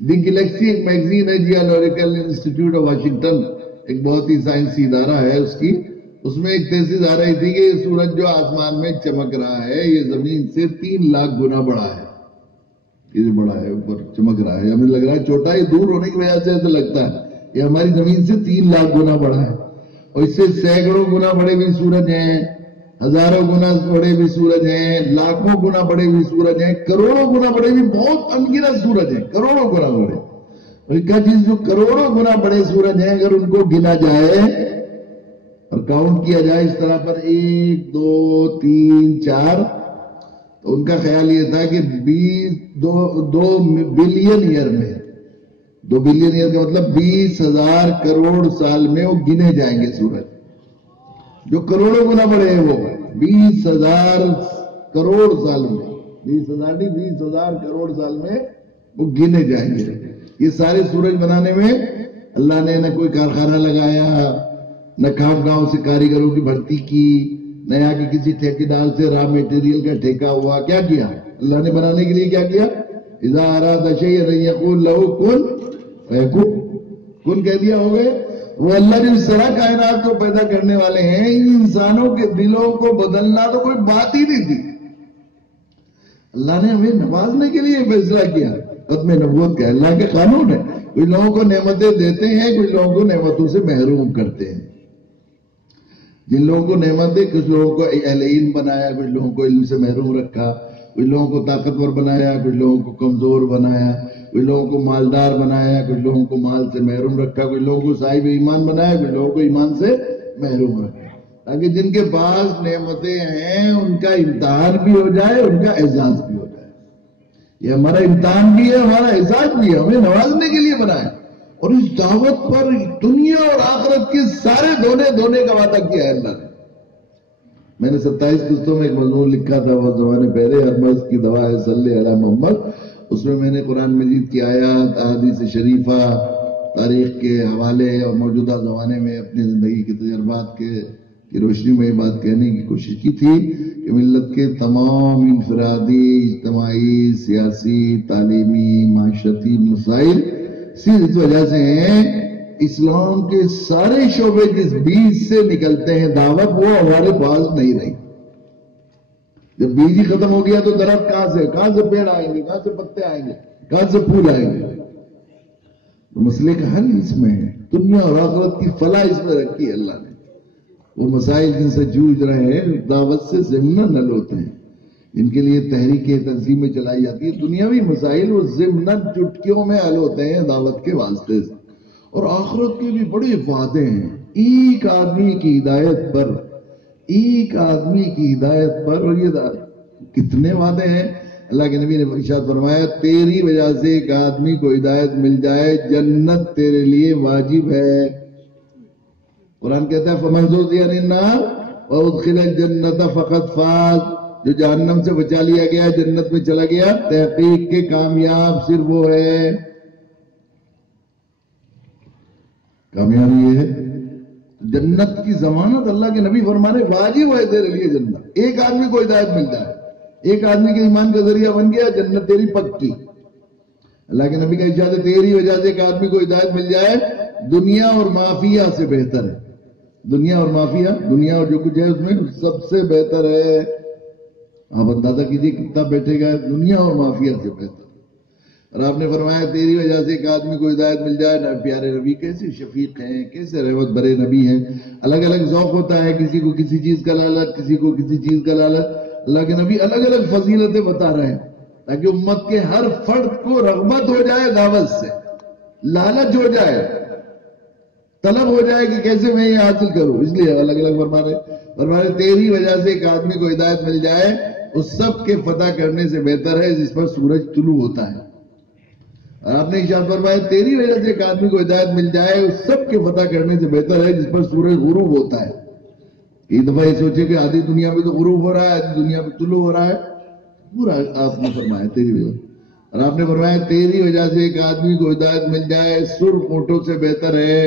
دی گلیکسی ایک میگزین ہے، جیولوجیکل انسٹیٹیوٹ آف واشنگٹن، ایک بہت ہی سائنسی ادارہ ہے اس کی. اس میں ایک تیزیز آ رہی تھی کہ یہ سورج جو آسمان میں چمک رہا ہے یہ زمین سے 3 لاکھ گنا بڑا ہے. یہ بڑا ہے، اوپر چمک رہا ہے، ہمیں لگ رہا ہے چھوٹا، یہ دور ہونے کی وجہ سے ایسا لگتا ہے. یہ ہماری زمین سے 3 لاکھ گنا بڑا ہے، اور اس سے سینکڑوں گنا بڑے بھی سورج ہیں، ہزاروں گنا بڑے بھی سورج ہیں، لاکھوں گنا بڑے بھی سورج ہیں، کروڑوں گنا بڑے بھی بہت انگنت سورج ہیں، کروڑوں گنا بڑے. اور ایک چیز جو کروڑوں گنا بڑے سورج ہیں اگر ان کو گنا جائے اور کاؤنٹ کیا جائے اس طرح پر 1 2 3 4، تو ان کا خیال یہ تھا کہ 2 بلین ایئر میں، 2 بلین ایئر کا مطلب 20,000 کروڑ سال میں وہ گنے جائیں گے سورج. جو کروڑوں گنا بڑے ہیں وہ 20,000 کروڑ سال میں، 20,000 نہیں 20,000 کروڑ سال میں وہ گنے جائیں گے. یہ سارے سورج بنانے میں اللہ نے نہ کوئی کارخانہ لگایا، نہ گاؤں سے کاریگروں کی بھرتی کی، نہ یہاں کی کسی ٹھیکیدار سے را میٹیریل کا ٹھیکہ ہوا. کیا کیا اللہ نے بنانے کے لیے؟ کیا کیا؟ اذا اراد شیئا ان یقول لہ کن فیکون. کن کہہ دیا ہو گئے. وہ اللہ نے اس طرح کائنات کو پیدا کرنے والے ہیں، ان انسانوں کے دلوں کو بدلنا تو کوئی بات ہی نہیں تھی. اللہ نے ہمیں نوازنے کے لیے فیصلہ کیا. ختم نبوت کا اللہ کے قانون ہے. کچھ لوگوں کو نعمتیں دیتے ہیں، کچھ لوگوں کو نعمتوں سے محروم کرتے ہیں. جن لوگوں کو نعمتیں، کچھ لوگوں کو اہل علم بنایا، کچھ لوگوں کو علم سے محروم رکھا، کچھ لوگوں کو طاقتور بنایا، کچھ لوگوں کو کمزور بنایا، کچھ لوگوں کو مالدار بنایا، کچھ لوگوں کو مال سے محروم رکھا، کچھ لوگوں کو صاحب ایمان بنایا، کچھ لوگوں کو ایمان سے محروم رکھا، تاکہ جن کے پاس نعمتیں ہیں ان کا امتحان بھی ہو جائے، ان کا اعزاز بھی ہو جائے. یہ ہمارا امتحان بھی ہے، ہمارا اعزاز بھی ہے، ہمیں نوازنے کے لیے بنایا. اور اس دعوت پر دنیا اور آخرت کے سارے دھونے کا وعدہ کیا ہے اللہ نے. میں نے 27 قسطوں میں ایک مضمون لکھا تھا بہت زمانے پہلے، ہر مرض کی دوا ہے صلی علی محمد. اس میں نے قرآن مجید کی آیات، احادیث شریفہ، تاریخ کے حوالے اور موجودہ زمانے میں اپنی زندگی کے تجربات کی روشنی میں یہ بات کہنے کی کوشش کی تھی کہ ملت کے تمام انفرادی، اجتماعی، سیاسی، تعلیمی، معاشرتی مسائل صرف اس وجہ سے ہیں اسلام کے سارے شعبے جس بیج سے نکلتے ہیں دعوت، وہ ہمارے پاس نہیں رہی. جب بیج ہی ختم ہو گیا تو درخت کہاں سے پیڑ آئیں گے، کہاں سے پتے آئیں گے، کہاں سے پھول آئیں گے؟ مسئلے کا حل اس میں ہے. دنیا اور آخرت کی فلاح اس میں رکھی ہے اللہ نے. وہ مسائل جن سے جوجھ رہے ہیں دعوت سے ضمناً حل ہوتے ہیں. جن کے لیے تحریکیں تنظیمیں چلائی جاتی ہیں، دنیاوی مسائل وہ ضمناً چٹکیوں میں حل ہوتے ہیں دعوت کے واسطے سے. اور آخرت کے بھی بڑے وعدے ہیں. ایک آدمی کی ہدایت پر، اور یہ کتنے وعدے ہیں. اللہ کے نبی نے ارشاد فرمایا تیری وجہ سے ایک آدمی کو ہدایت مل جائے جنت تیرے لیے واجب ہے. قرآن کہتا ہے فَمَنْ زُحْزِحَ عَنِ النَّارِ وَأُدْخِلَ الْجَنَّةَ فَقَدْ فَازَ. جو جہنم سے بچا لیا گیا، جنت میں چلا گیا، تحقیق کے کامیاب صرف وہ ہے. کامیابی یہ ہے جنت کی ضمانت. اللہ کے نبی فرمانے واجب ہے تیرے لیے جنت. ایک آدمی کو ہدایت مل جائے، ایک آدمی کے ایمان کا ذریعہ بن گیا، جنت تیری پکی. اللہ کے نبی کا ارشاد ہے تیری وجہ سے ایک آدمی کو ہدایت مل جائے دنیا اور مافیا سے بہتر ہے. دنیا اور مافیا، دنیا اور جو کچھ ہے اس میں سب سے بہتر ہے. آپ اندازہ کیجئے کتنا بیٹھے گا، دنیا اور مافیا سے بہتر. اور آپ نے فرمایا تیری وجہ سے ایک آدمی کو ہدایت مل جائے. پیارے نبی کیسے شفیق ہیں، کیسے رحمت بھرے نبی ہیں. الگ الگ ذوق ہوتا ہے، کسی کو کسی چیز کا لالچ، کسی کو کسی چیز کا لالچ. اللہ کے نبی الگ الگ فضیلتیں بتا رہے ہیں تاکہ امت کے ہر فرد کو رغبت ہو جائے دعوت سے، لالچ ہو جائے، طلب ہو جائے کہ کیسے میں یہ حاصل کروں. اس لیے الگ الگ فرمانے تیری وجہ سے ایک آدمی کو ہدایت مل جائے اس سب کے فتح کرنے سے بہتر ہے جس پر سورج طلوع ہوتا ہے. اور آپ نے ارشاد فرمایا تیری وجہ سے ایک آدمی کو ہدایت مل جائے اس سب کے فتح کرنے سے بہتر ہے جس پر سورج غروب ہوتا ہے. ایک دفعہ یہ سوچے کہ آدھی دنیا میں تو غروب ہو رہا ہے، آدھی دنیا میں طلوع ہو رہا ہے. پورا آپ نے فرمایا تیری وجہ. اور آپ نے فرمایا تیری وجہ سے ایک آدمی کو ہدایت مل جائے سرخ اونٹوں سے بہتر ہے.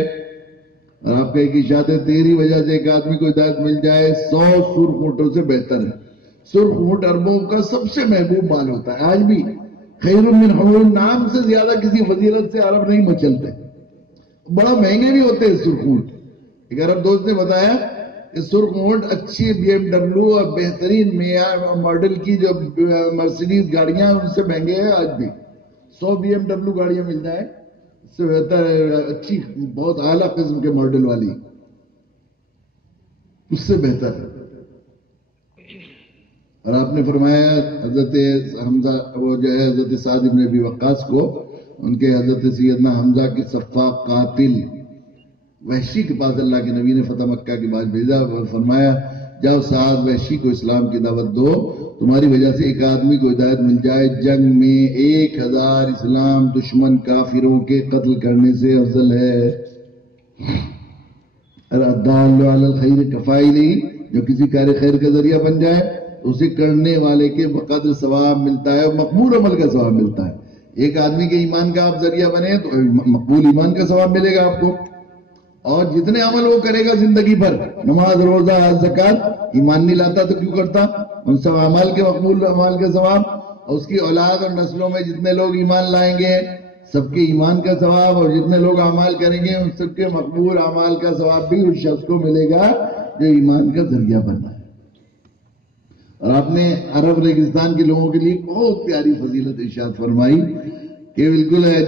اور آپ کا ایک ارشاد ہے تیری وجہ سے ایک آدمی کو ہدایت مل جائے 100 سرخ اونٹوں سے بہتر ہے. سرخ اونٹ عربوں کا سب سے محبوب مال ہوتا ہے. آج بھی خیر من حمر النعام سے زیادہ کسی فضیلت سے عرب نہیں مچلتے. بڑا مہنگے بھی ہوتے ہیں سرخ اونٹ. ایک عرب دوست نے بتایا کہ سرخ اونٹ اچھی BMW اور بہترین معیار ماڈل کی جو مرسیڈیز گاڑیاں ان سے مہنگے ہیں. آج بھی 100 BMW گاڑیاں مل جائیں اس سے بہتر ہے اچھی بہت اعلیٰ قسم کے ماڈل والی، اس سے بہتر ہے. اور آپ نے فرمایا حضرت حمزہ وہ جو ہے حضرت سعد بن ابی وقاص کو ان کے حضرت سیدنا حمزہ کے سفاک قاتل وحشی کے پاس اللہ کے نبی نے فتح مکہ کے بعد بھیجا. فرمایا جاؤ سعد وحشی کو اسلام کی دعوت دو، تمہاری وجہ سے ایک آدمی کو ہدایت مل جائے جنگ میں 1000 اسلام دشمن کافروں کے قتل کرنے سے افضل ہے. الدال علی الخیر کفاعلہ، جو کسی کار خیر کا ذریعہ بن جائے اسے کرنے والے کے بقدر ثواب ملتا ہے، مقبول عمل کا ثواب ملتا ہے. ایک آدمی کے ایمان کا آپ ذریعہ بنے تو مقبول ایمان کا ثواب ملے گا آپ کو. اور جتنے عمل وہ کرے گا زندگی بھر، نماز روزہ زکوٰۃ، ایمان نہیں لاتا تو کیوں کرتا، ان سب اعمال کے مقبول اعمال کا ثواب. اور اس کی اولاد اور نسلوں میں جتنے لوگ ایمان لائیں گے سب کے ایمان کا ثواب، اور جتنے لوگ اعمال کریں گے ان سب کے مقبول اعمال کا ثواب بھی اس شخص کو ملے گا جو ایمان کا ذریعہ بنا ہے. اور آپ نے عرب ریگستان کے لوگوں کے لیے بہت پیاری فضیلت ارشاد فرمائی کہ بالکل ہے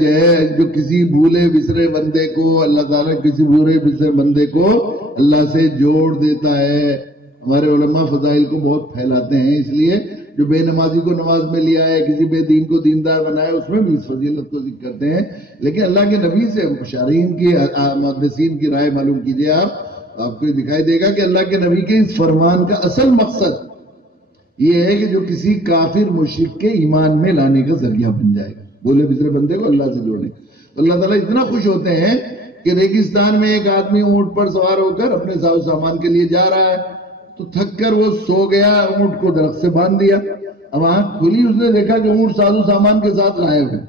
جو کسی بھولے بسرے بندے کو اللہ تعالیٰ کسی بھولے بسرے بندے کو اللہ سے جوڑ دیتا ہے. ہمارے علماء فضائل کو بہت پھیلاتے ہیں، اس لیے جو بے نمازی کو نماز میں لیا ہے، کسی بے دین کو دیندار بنایا، اس میں بھی اس فضیلت کو ذکر کرتے ہیں. لیکن اللہ کے نبی سے مشارین کی محدثین کی رائے معلوم کیجئے. آپ کو دکھائی دے گا کہ اللہ کے نبی کے اس فرمان کا اصل مقصد یہ ہے کہ جو کسی کافر مشرک کے ایمان میں لانے کا ذریعہ بن جائے گا، بولے بسرے بندے کو اللہ سے جوڑنے. تو اللہ تعالیٰ اتنا خوش ہوتے ہیں کہ ریگستان میں ایک آدمی اونٹ پر سوار ہو کر اپنے ساز و سامان کے لیے جا رہا ہے تو تھک کر وہ سو گیا، اونٹ کو درخت سے باندھ دیا. اب آنکھ کھلی، اس نے دیکھا کہ اونٹ ساز و سامان کے ساتھ غائب ہے.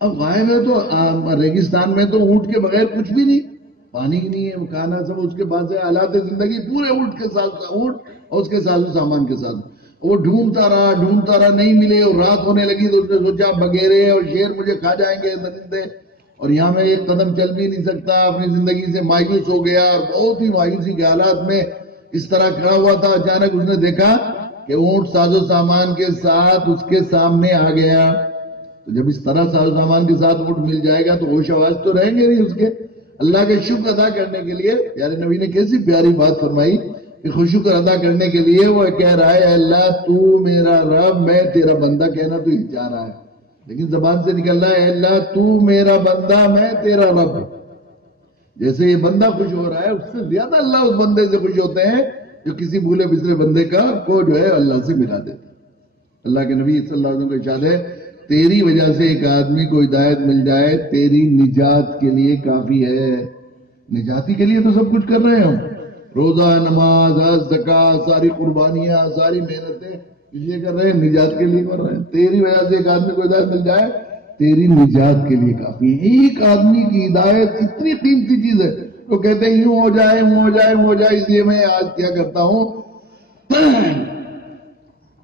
اب غائب ہے تو ریگستان میں تو اونٹ کے بغیر کچھ بھی نہیں، پانی ہی نہیں ہے، کھانا سب اس کے پاس ہے، حالات زندگی پورے اونٹ کے ساتھ، اونٹ اور اس کے ساز و سامان کے ساتھ. وہ ڈھونڈتا رہا نہیں ملے، اور رات ہونے لگی تو اس نے سوچا بگیرے اور شیر مجھے کھا جائیں گے درندے، اور یہاں میں ایک قدم چل بھی نہیں سکتا. اپنی زندگی سے مایوس ہو گیا، اور بہت ہی مایوسی کے حالات میں اس طرح کھڑا ہوا تھا. اچانک اس نے دیکھا کہ اونٹ ساز و سامان کے ساتھ اس کے سامنے آ گیا. تو جب اس طرح ساز و سامان کے ساتھ اونٹ مل جائے گا تو ہوش آواز تو رہیں گے نہیں اس کے. اللہ کے شکر ادا کرنے کے لیے پیارے نبی نے کیسی پیاری بات فرمائی کہ شکر ادا کرنے کے لیے وہ کہہ رہا ہے اللہ تو میرا رب میں تیرا بندہ. کہنا تو یہ چاہ رہا ہے لیکن زبان سے نکل رہا ہے اللہ تو میرا بندہ میں تیرا رب. جیسے یہ بندہ خوش ہو رہا ہے اس سے زیادہ اللہ اس بندے سے خوش ہوتے ہیں جو کسی بھولے بسرے بندے کو جو ہے اللہ سے ملا دیتا. اللہ کے نبی صلی اللہ علیہ وسلم کا ارشاد ہے تیری وجہ سے ایک آدمی کو ہدایت مل جائے تیری نجات کے لیے کافی ہے. نجاتی کے لیے تو سب کچھ کر رہے ہیں ہم، روزہ نماز حج زکوٰۃ ساری قربانیاں ساری محنتیں اس لیے کر رہے ہیں، نجات کے لیے کر رہے ہیں. تیری وجہ سے ایک آدمی کو ہدایت مل جائے تیری نجات کے لیے کافی ہے. ایک آدمی کی ہدایت اتنی قیمتی چیز ہے. تو کہتے ہیں یوں ہو جائے یوں ہو جائے یوں ہو جائے. اس لیے میں آج کیا کرتا ہوں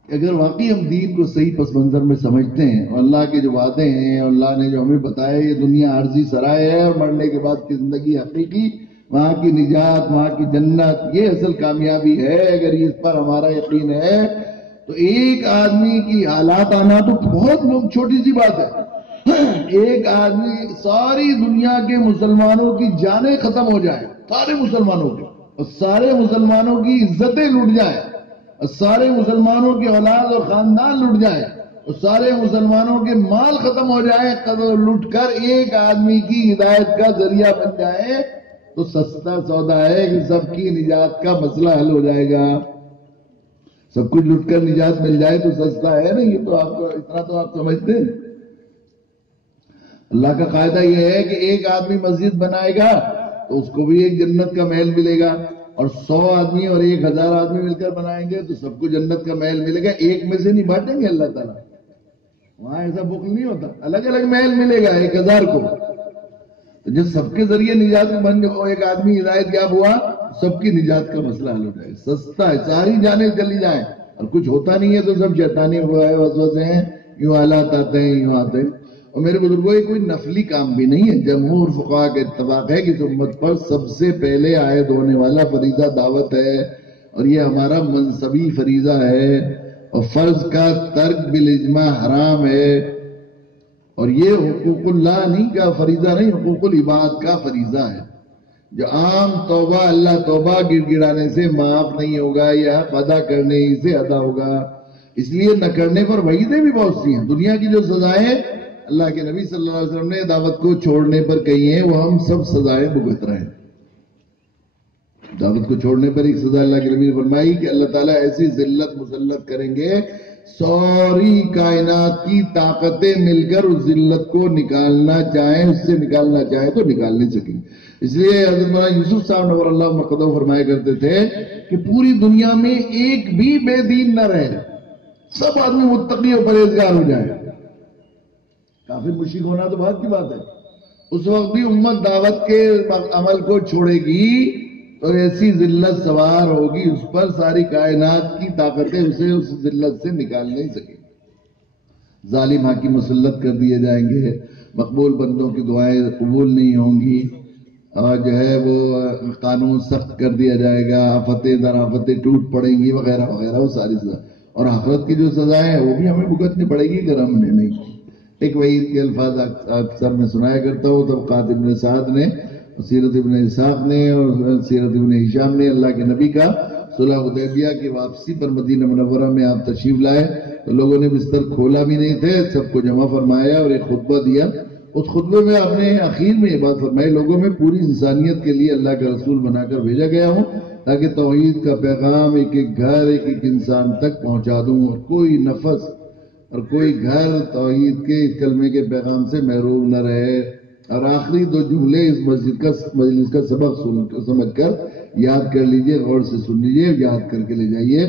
اگر واقعی ہم دین کو صحیح پس منظر میں سمجھتے ہیں اور اللہ کے جو وعدے ہیں اور اللہ نے جو ہمیں بتایا یہ دنیا عارضی سرائے ہے اور مرنے کے بعد کی زندگی حقیقی، وہاں کی نجات وہاں کی جنت یہ اصل کامیابی ہے. اگر اس پر ہمارا یقین ہے تو ایک آدمی کی حالات آنا تو بہت چھوٹی سی بات ہے. ایک آدمی ساری دنیا کے مسلمانوں کی جانیں ختم ہو جائیں، سارے مسلمانوں کی، اور سارے مسلمانوں کی عزتیں لٹ جائیں، اور سارے مسلمانوں کے اولاد اور خاندان لٹ جائیں، اور سارے مسلمانوں کے مال ختم ہو جائیں، لٹ کر ایک آدمی کی ہدایت کا ذریعہ بن جائے تو سستا سودا ہے کہ سب کی نجات کا مسئلہ حل ہو جائے گا. سب کچھ لٹ کر نجات مل جائے تو سستا ہے نا. یہ تو آپ کو اتنا تو آپ سمجھتے ہیں. اللہ کا قاعدہ یہ ہے کہ ایک آدمی مسجد بنائے گا تو اس کو بھی ایک جنت کا محل ملے گا، اور 100 آدمی اور 1000 آدمی مل کر بنائیں گے تو سب کو جنت کا محل ملے گا، ایک میں سے نہیں بانٹیں گے اللہ تعالیٰ. وہاں ایسا بخل نہیں ہوتا، الگ الگ محل ملے گا 1000 کو. تو جب سب کے ذریعے نجات بن ایک آدمی ہدایت یاب ہوا، سب کی نجات کا مسئلہ حل ہو جائے. سستا ہے، ساری جانیں چلی جائیں، اور کچھ ہوتا نہیں ہے تو سب شیطانی وسوسے ہیں، یوں حالات آتے ہیں، یوں آتے ہیں. اور میرے بزرگوں یہ کوئی نفلی کام بھی نہیں ہے. جمہور فقہاء کا اتفاق ہے کہ اس امت پر سب سے پہلے عائد ہونے والا فریضہ دعوت ہے، اور یہ ہمارا منصبی فریضہ ہے، اور فرض کا ترک بالاجماع حرام ہے. اور یہ حقوق اللہ نہیں کا فریضہ نہیں، حقوق العباد کا فریضہ ہے، جو عام توبہ اللہ توبہ گڑ گڑانے سے معاف نہیں ہوگا، یا ادا کرنے ہی سے ادا ہوگا. اس لیے نہ کرنے پر وعیدیں بھی بہت سی ہیں. دنیا کی جو سزائیں اللہ کے نبی صلی اللہ علیہ وسلم نے دعوت کو چھوڑنے پر کہی ہیں، وہ ہم سب سزائیں بھگت رہے ہیں. دعوت کو چھوڑنے پر ایک سزا اللہ کے نبی نے فرمائی کہ اللہ تعالیٰ ایسی ذلت مسلط کریں گے، ساری کائنات کی طاقتیں مل کر اس ذلت کو نکالنا چاہیں، اس سے نکالنا چاہیں تو نکال نہیں سکیں. اس لیے حضرت مولانا یوسف صاحب نور اللہ مقدم فرمایا کرتے تھے کہ پوری دنیا میں ایک بھی بے دین نہ رہے، سب آدمی متقی اور پرہیزگار ہو جائے. کافی مشرک ہونا تو بات کی بات ہے. اس وقت بھی امت دعوت کے عمل کو چھوڑے گی تو ایسی ذلت سوار ہوگی اس پر، ساری کائنات کی طاقتیں اسے اس ذلت سے نکال نہیں سکیں. ظالم حاکم مسلط کر دیے جائیں گے، مقبول بندوں کی دعائیں قبول نہیں ہوں گی، اور جو ہے وہ قانون سخت کر دیا جائے گا، آفتیں در آفتیں ٹوٹ پڑیں گی وغیرہ وغیرہ، وہ ساری سزا. اور آخرت کی جو سزائیں ہیں وہ بھی ہمیں بھگتنی پڑے گی اگر ہم نے نہیں. ایک وعید کے الفاظ اکثر میں سنایا کرتا ہوں. طبقات ابن سعد نے، سیرت ابن اسحاق نے اور سیرت ابن ہشام نے اللہ کے نبی کا صلح حدیبیہ کی واپسی پر مدینہ منورہ میں آپ تشریف لائے تو لوگوں نے بستر کھولا بھی نہیں تھے، سب کو جمع فرمایا اور ایک خطبہ دیا. اس خطبے میں آپ نے آخر میں یہ بات فرمائی، لوگوں میں پوری انسانیت کے لیے اللہ کا رسول بنا کر بھیجا گیا ہوں تاکہ توحید کا پیغام ایک ایک گھر ایک ایک انسان تک پہنچا دوں، اور کوئی نفس اور کوئی گھر توحید کے اس کلمے کے پیغام سے محروم نہ رہے. اور آخری 2 جملے اس مجلس کا سبق سمجھ کر یاد کر لیجئے، غور سے سن لیجئے، یاد کر کے لے جائیے.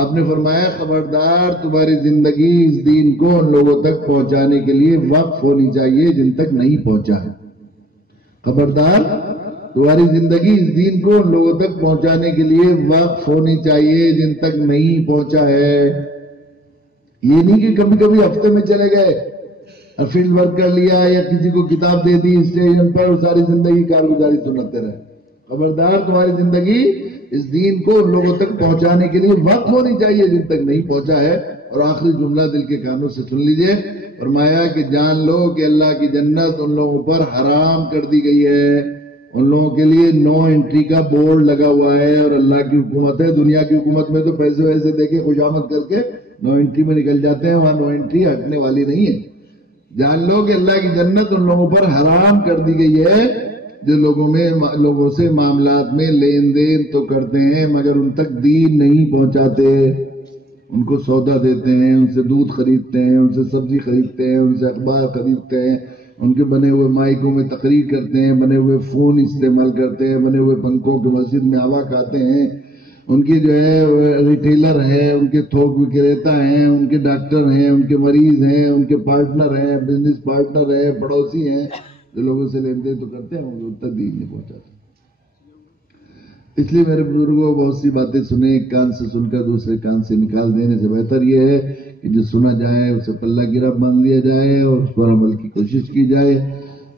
آپ نے فرمایا خبردار تمہاری زندگی اس دین کو ان لوگوں تک پہنچانے کے لیے وقف ہونی چاہیے جن تک نہیں پہنچا ہے. خبردار تمہاری زندگی اس دین کو ان لوگوں تک پہنچانے کے لیے وقف ہونی چاہیے جن تک نہیں پہنچا ہے. یہ نہیں کہ کبھی کبھی ہفتے میں چلے گئے اور فیلڈ ورک کر لیا یا کسی کو کتاب دے دی اسٹیشن پر ساری زندگی کارگزاری سناتے رہے. خبردار تمہاری زندگی اس دین کو ان لوگوں تک پہنچانے کے لیے وقت ہونی چاہیے جن تک نہیں پہنچا ہے. اور آخری جملہ دل کے کانوں سے سن لیجئے، فرمایا کہ جان لو کہ اللہ کی جنت ان لوگوں پر حرام کر دی گئی ہے، ان لوگوں کے لیے نو انٹری کا بورڈ لگا ہوا ہے. اور اللہ کی حکومت ہے، دنیا کی حکومت میں تو پیسے ویسے دے کے خوشامد کر کے نو انٹری میں نکل جاتے ہیں، وہاں نو انٹری ہٹنے والی نہیں ہے. جان لو کہ اللہ کی جنت ان لوگوں پر حرام کر دی گئی ہے جو لوگوں سے معاملات میں لین دین تو کرتے ہیں مگر ان تک دین نہیں پہنچاتے. ان کو سودا دیتے ہیں، ان سے دودھ خریدتے ہیں، ان سے سبزی خریدتے ہیں، ان سے اخبار خریدتے ہیں، ان کے بنے ہوئے مائکوں میں تقریر کرتے ہیں، بنے ہوئے فون استعمال کرتے ہیں، بنے ہوئے پنکھوں کے مسجد میں ہوا کھاتے ہیں. ان کی جو ہے ریٹیلر ہے، ان کے تھوک وکریتا ہیں، ان کے ڈاکٹر ہیں، ان کے مریض ہیں، ان کے پارٹنر ہیں، بزنس پارٹنر ہیں، پڑوسی ہیں جو لوگوں سے لین دین تو کرتے ہیں ان تک دین نہیں پہنچاتے. اس لیے میرے بزرگوں بہت سی باتیں سنیں، ایک کان سے سن کر دوسرے کان سے نکال دینے سے بہتر یہ ہے کہ جو سنا جائے اسے پلہ گرا باندھ لیا جائے اور اس پر عمل کی کوشش کی جائے.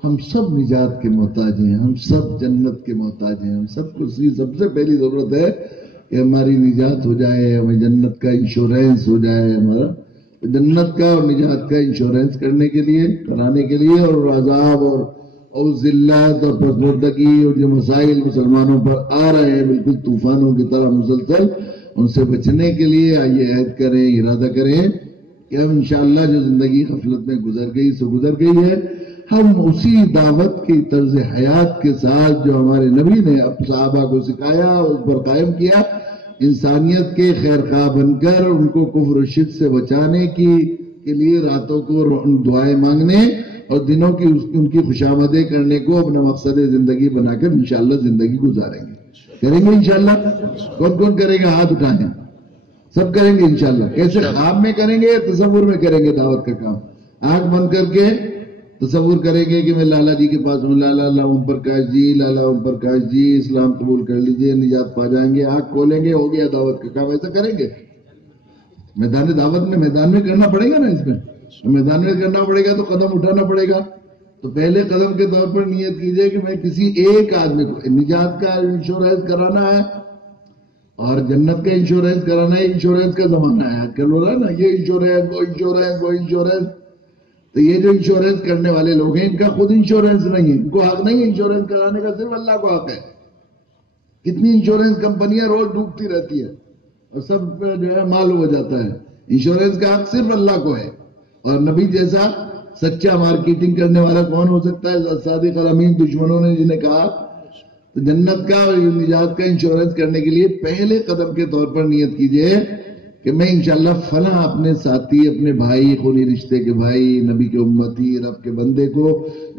ہم سب نجات کے محتاج ہیں، ہم سب جنت کے محتاج ہیں. ہم سب کو سب سے پہلی ضرورت ہے کہ ہماری نجات ہو جائے، ہمیں جنت کا انشورنس ہو جائے. ہمارا جنت کا اور نجات کا انشورنس کرنے کے لیے، کرانے کے لیے، اور عذاب اور ذلت اور پسماندگی اور جو مسائل مسلمانوں پر آ رہے ہیں بالکل طوفانوں کی طرح مسلسل، ان سے بچنے کے لیے آئیے عہد کریں، ارادہ کریں کہ ہم انشاءاللہ جو زندگی غفلت میں گزر گئی سو گزر گئی ہے، ہم اسی دعوت کی طرز حیات کے ساتھ جو ہمارے نبی نے صحابہ کو سکھایا اس پر قائم کیا، انسانیت کے خیر خواہ بن کر ان کو کفر و شرک سے بچانے کے لیے راتوں کو دعائیں مانگنے اور دنوں کی ان کی خوشامدیں کرنے کو اپنا مقصد زندگی بنا کر انشاءاللہ زندگی گزاریں گے. کریں گے انشاءاللہ؟ کون کون کرے گا؟ ہاتھ اٹھائیں. سب کریں گے انشاءاللہ. کیسے؟ خواب میں کریں گے، تصور میں کریں گے دعوت کا کام. آنکھ بند کر کے تصور کریں گے کہ میں لالا جی کے پاس ہوں، لالا اوم پرکاش جی، لالا اوم پرکاش جی اسلام قبول کر لیجئے، نجات پا جائیں گے. آنکھ کھولیں گے، ہو گیا دعوت کا کام. ایسا کریں گے. میدان دعوت میں میدان میں کرنا پڑے گا نا. اس میں میدان میں کرنا پڑے گا تو قدم اٹھانا پڑے گا. تو پہلے قدم کے طور پر نیت کیجئے کہ میں کسی ایک آدمی کو نجات کا انشورنس کرانا ہے اور جنت کا انشورنس کرانا ہے. انشورنس کا زمانہ ہے آج کل، ہو رہا ہے نا، یہ انشورنس وہ انشورنس وہ انشورنس. تو یہ جو انشورنس کرنے والے لوگ ہیں ان کا خود انشورنس نہیں ہے، ان کو حق نہیں ہے انشورنس کرانے کا، صرف اللہ کو حق ہے. کتنی انشورنس کمپنیاں روز ڈوبتی رہتی ہے اور سب جو ہے مال ہو جاتا ہے. انشورنس کا حق صرف اللہ کو ہے. اور نبی جیسا سچا مارکیٹنگ کرنے والا کون ہو سکتا ہے؟ صادق الامین دشمنوں نے جنہیں کہا. تو جنت کا اور نجات کا انشورنس کرنے کے لیے پہلے قدم کے طور پر نیت کیجئے کہ میں انشاءاللہ فلاں اپنے ساتھی، اپنے بھائی، خونی رشتے کے بھائی، نبی کے امتی، رب کے بندے کو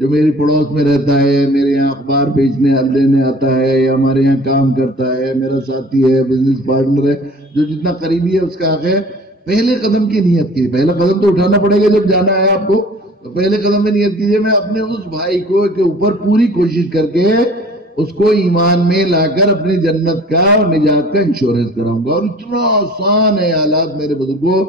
جو میری پڑوس میں رہتا ہے، میرے یہاں اخبار بیچنے لینے آتا ہے یا ہمارے یہاں کام کرتا ہے، میرا ساتھی ہے، بزنس پارٹنر ہے، جو جتنا قریبی ہے اس کا حق ہے. پہلے قدم کی نیت کی. پہلا قدم تو اٹھانا پڑے گا جب جانا ہے آپ کو. تو پہلے قدم میں نیت کیجئے میں اپنے اس بھائی کو کے اوپر پوری کوشش کر کے اس کو ایمان میں لا کر اپنی جنت کا اور نجات کا انشورنس کراؤں گا. اور اتنا آسان ہے حالات میرے بزرگوں.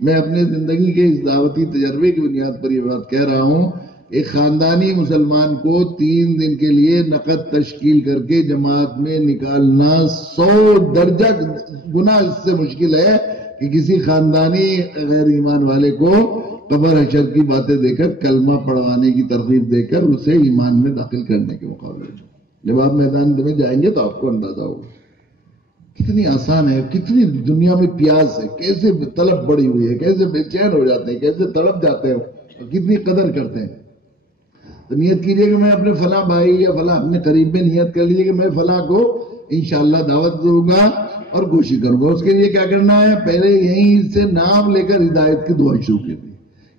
میں اپنے زندگی کے اس دعوتی تجربے کی بنیاد پر یہ بات کہہ رہا ہوں. ایک خاندانی مسلمان کو 3 دن کے لیے نقد تشکیل کر کے جماعت میں نکالنا 100 درجہ گنا اس سے مشکل ہے کہ کسی خاندانی غیر ایمان والے کو قبر حشر کی باتیں دے کر کلمہ پڑھوانے کی ترغیب دے کر اسے ایمان میں داخل کرنے کے مقابلے میں. جب آپ میدان میں جائیں گے تو آپ کو اندازہ ہوگا کتنی آسان ہے، کتنی دنیا میں پیاس ہے، کیسے طلب بڑی ہوئی ہے، کیسے بے چین ہو جاتے ہیں، کیسے تڑپ جاتے ہیں اور کتنی قدر کرتے ہیں. تو نیت کیجئے کہ میں اپنے فلاں بھائی یا فلاں اپنے قریب میں نیت کر لیجئے کہ میں فلاں کو انشاءاللہ دعوت دوں گا اور کوشش کروں گا. اس کے لیے کیا کرنا ہے؟ پہلے یہیں سے نام لے کر ہدایت کی دعا شروع کی تھی.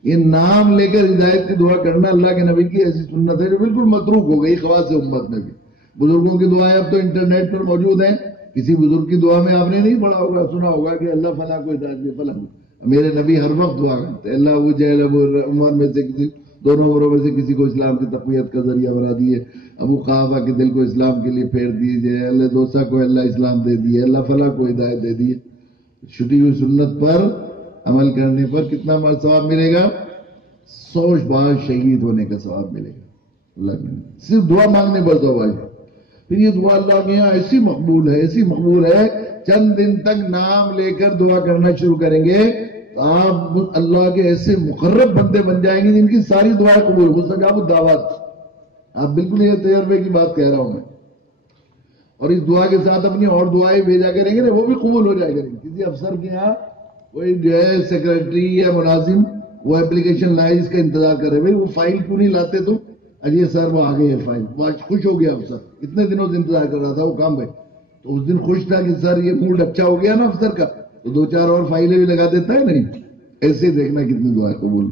یہ نام لے کر ہدایت کی دعا کرنا اللہ کے نبی کی ایسی سنت ہے جو بالکل متروک ہو گئی خواص امت میں بھی. بزرگوں کی دعائیں اب تو انٹرنیٹ پر موجود ہیں. کسی بزرگ کی دعا میں آپ نے نہیں پڑھا ہوگا، سنا ہوگا کہ اللہ فلاں کو ہدایت دے فلاں. میرے نبی ہر وقت دعا کرتے اللہ ابو جہل ابو عمر میں سے کسی دونوں عمروں میں سے کسی کو اسلام کی تقویت کا ذریعہ بنا دیے، ابو قحافہ کے دل کو اسلام کے لیے پھیر دیجیے، اللہ دوسا کو اللہ اسلام دے دیے، اللہ فلاں کو ہدایت دے دیے. چھٹی ہوئی سنت پر عمل کرنے پر کتنا ثواب ملے گا؟ 100 بار شہید ہونے کا ثواب ملے گا. اللہ کے صرف دعا مانگنے پر ثواب ہے. پھر یہ دعا اللہ کے یہاں ایسی مقبول ہے، ایسی مقبول ہے، چند دن تک نام لے کر دعا کرنا شروع کریں گے تو آپ اللہ کے ایسے مقرب بندے بن جائیں گے جن کی ساری دعائیں قبول ہو. مستجاب الدعوات. آپ بالکل یہ تجربے کی بات کہہ رہا ہوں میں. اور اس دعا کے ساتھ اپنی اور دعائیں بھیجا کریں گے نا، وہ بھی قبول ہو جائے گا. کسی افسر کے یہاں کوئی جو ہے سیکرٹری یا ملازم وہ اپلیکیشن لائے اس کا انتظار کرے، بھائی وہ فائل کیوں نہیں لاتے؟ تو اجی سر وہ آ گئی ہے فائل. وہ آج خوش ہو گیا افسر، اتنے دنوں سے انتظار کر رہا تھا وہ کام بھائی. تو اس دن خوش تھا کہ سر یہ موڈ اچھا ہو گیا نا افسر کا، تو 2-4 اور فائلیں بھی لگا دیتا ہے. نہیں ایسے دیکھنا کتنی دعا قبول.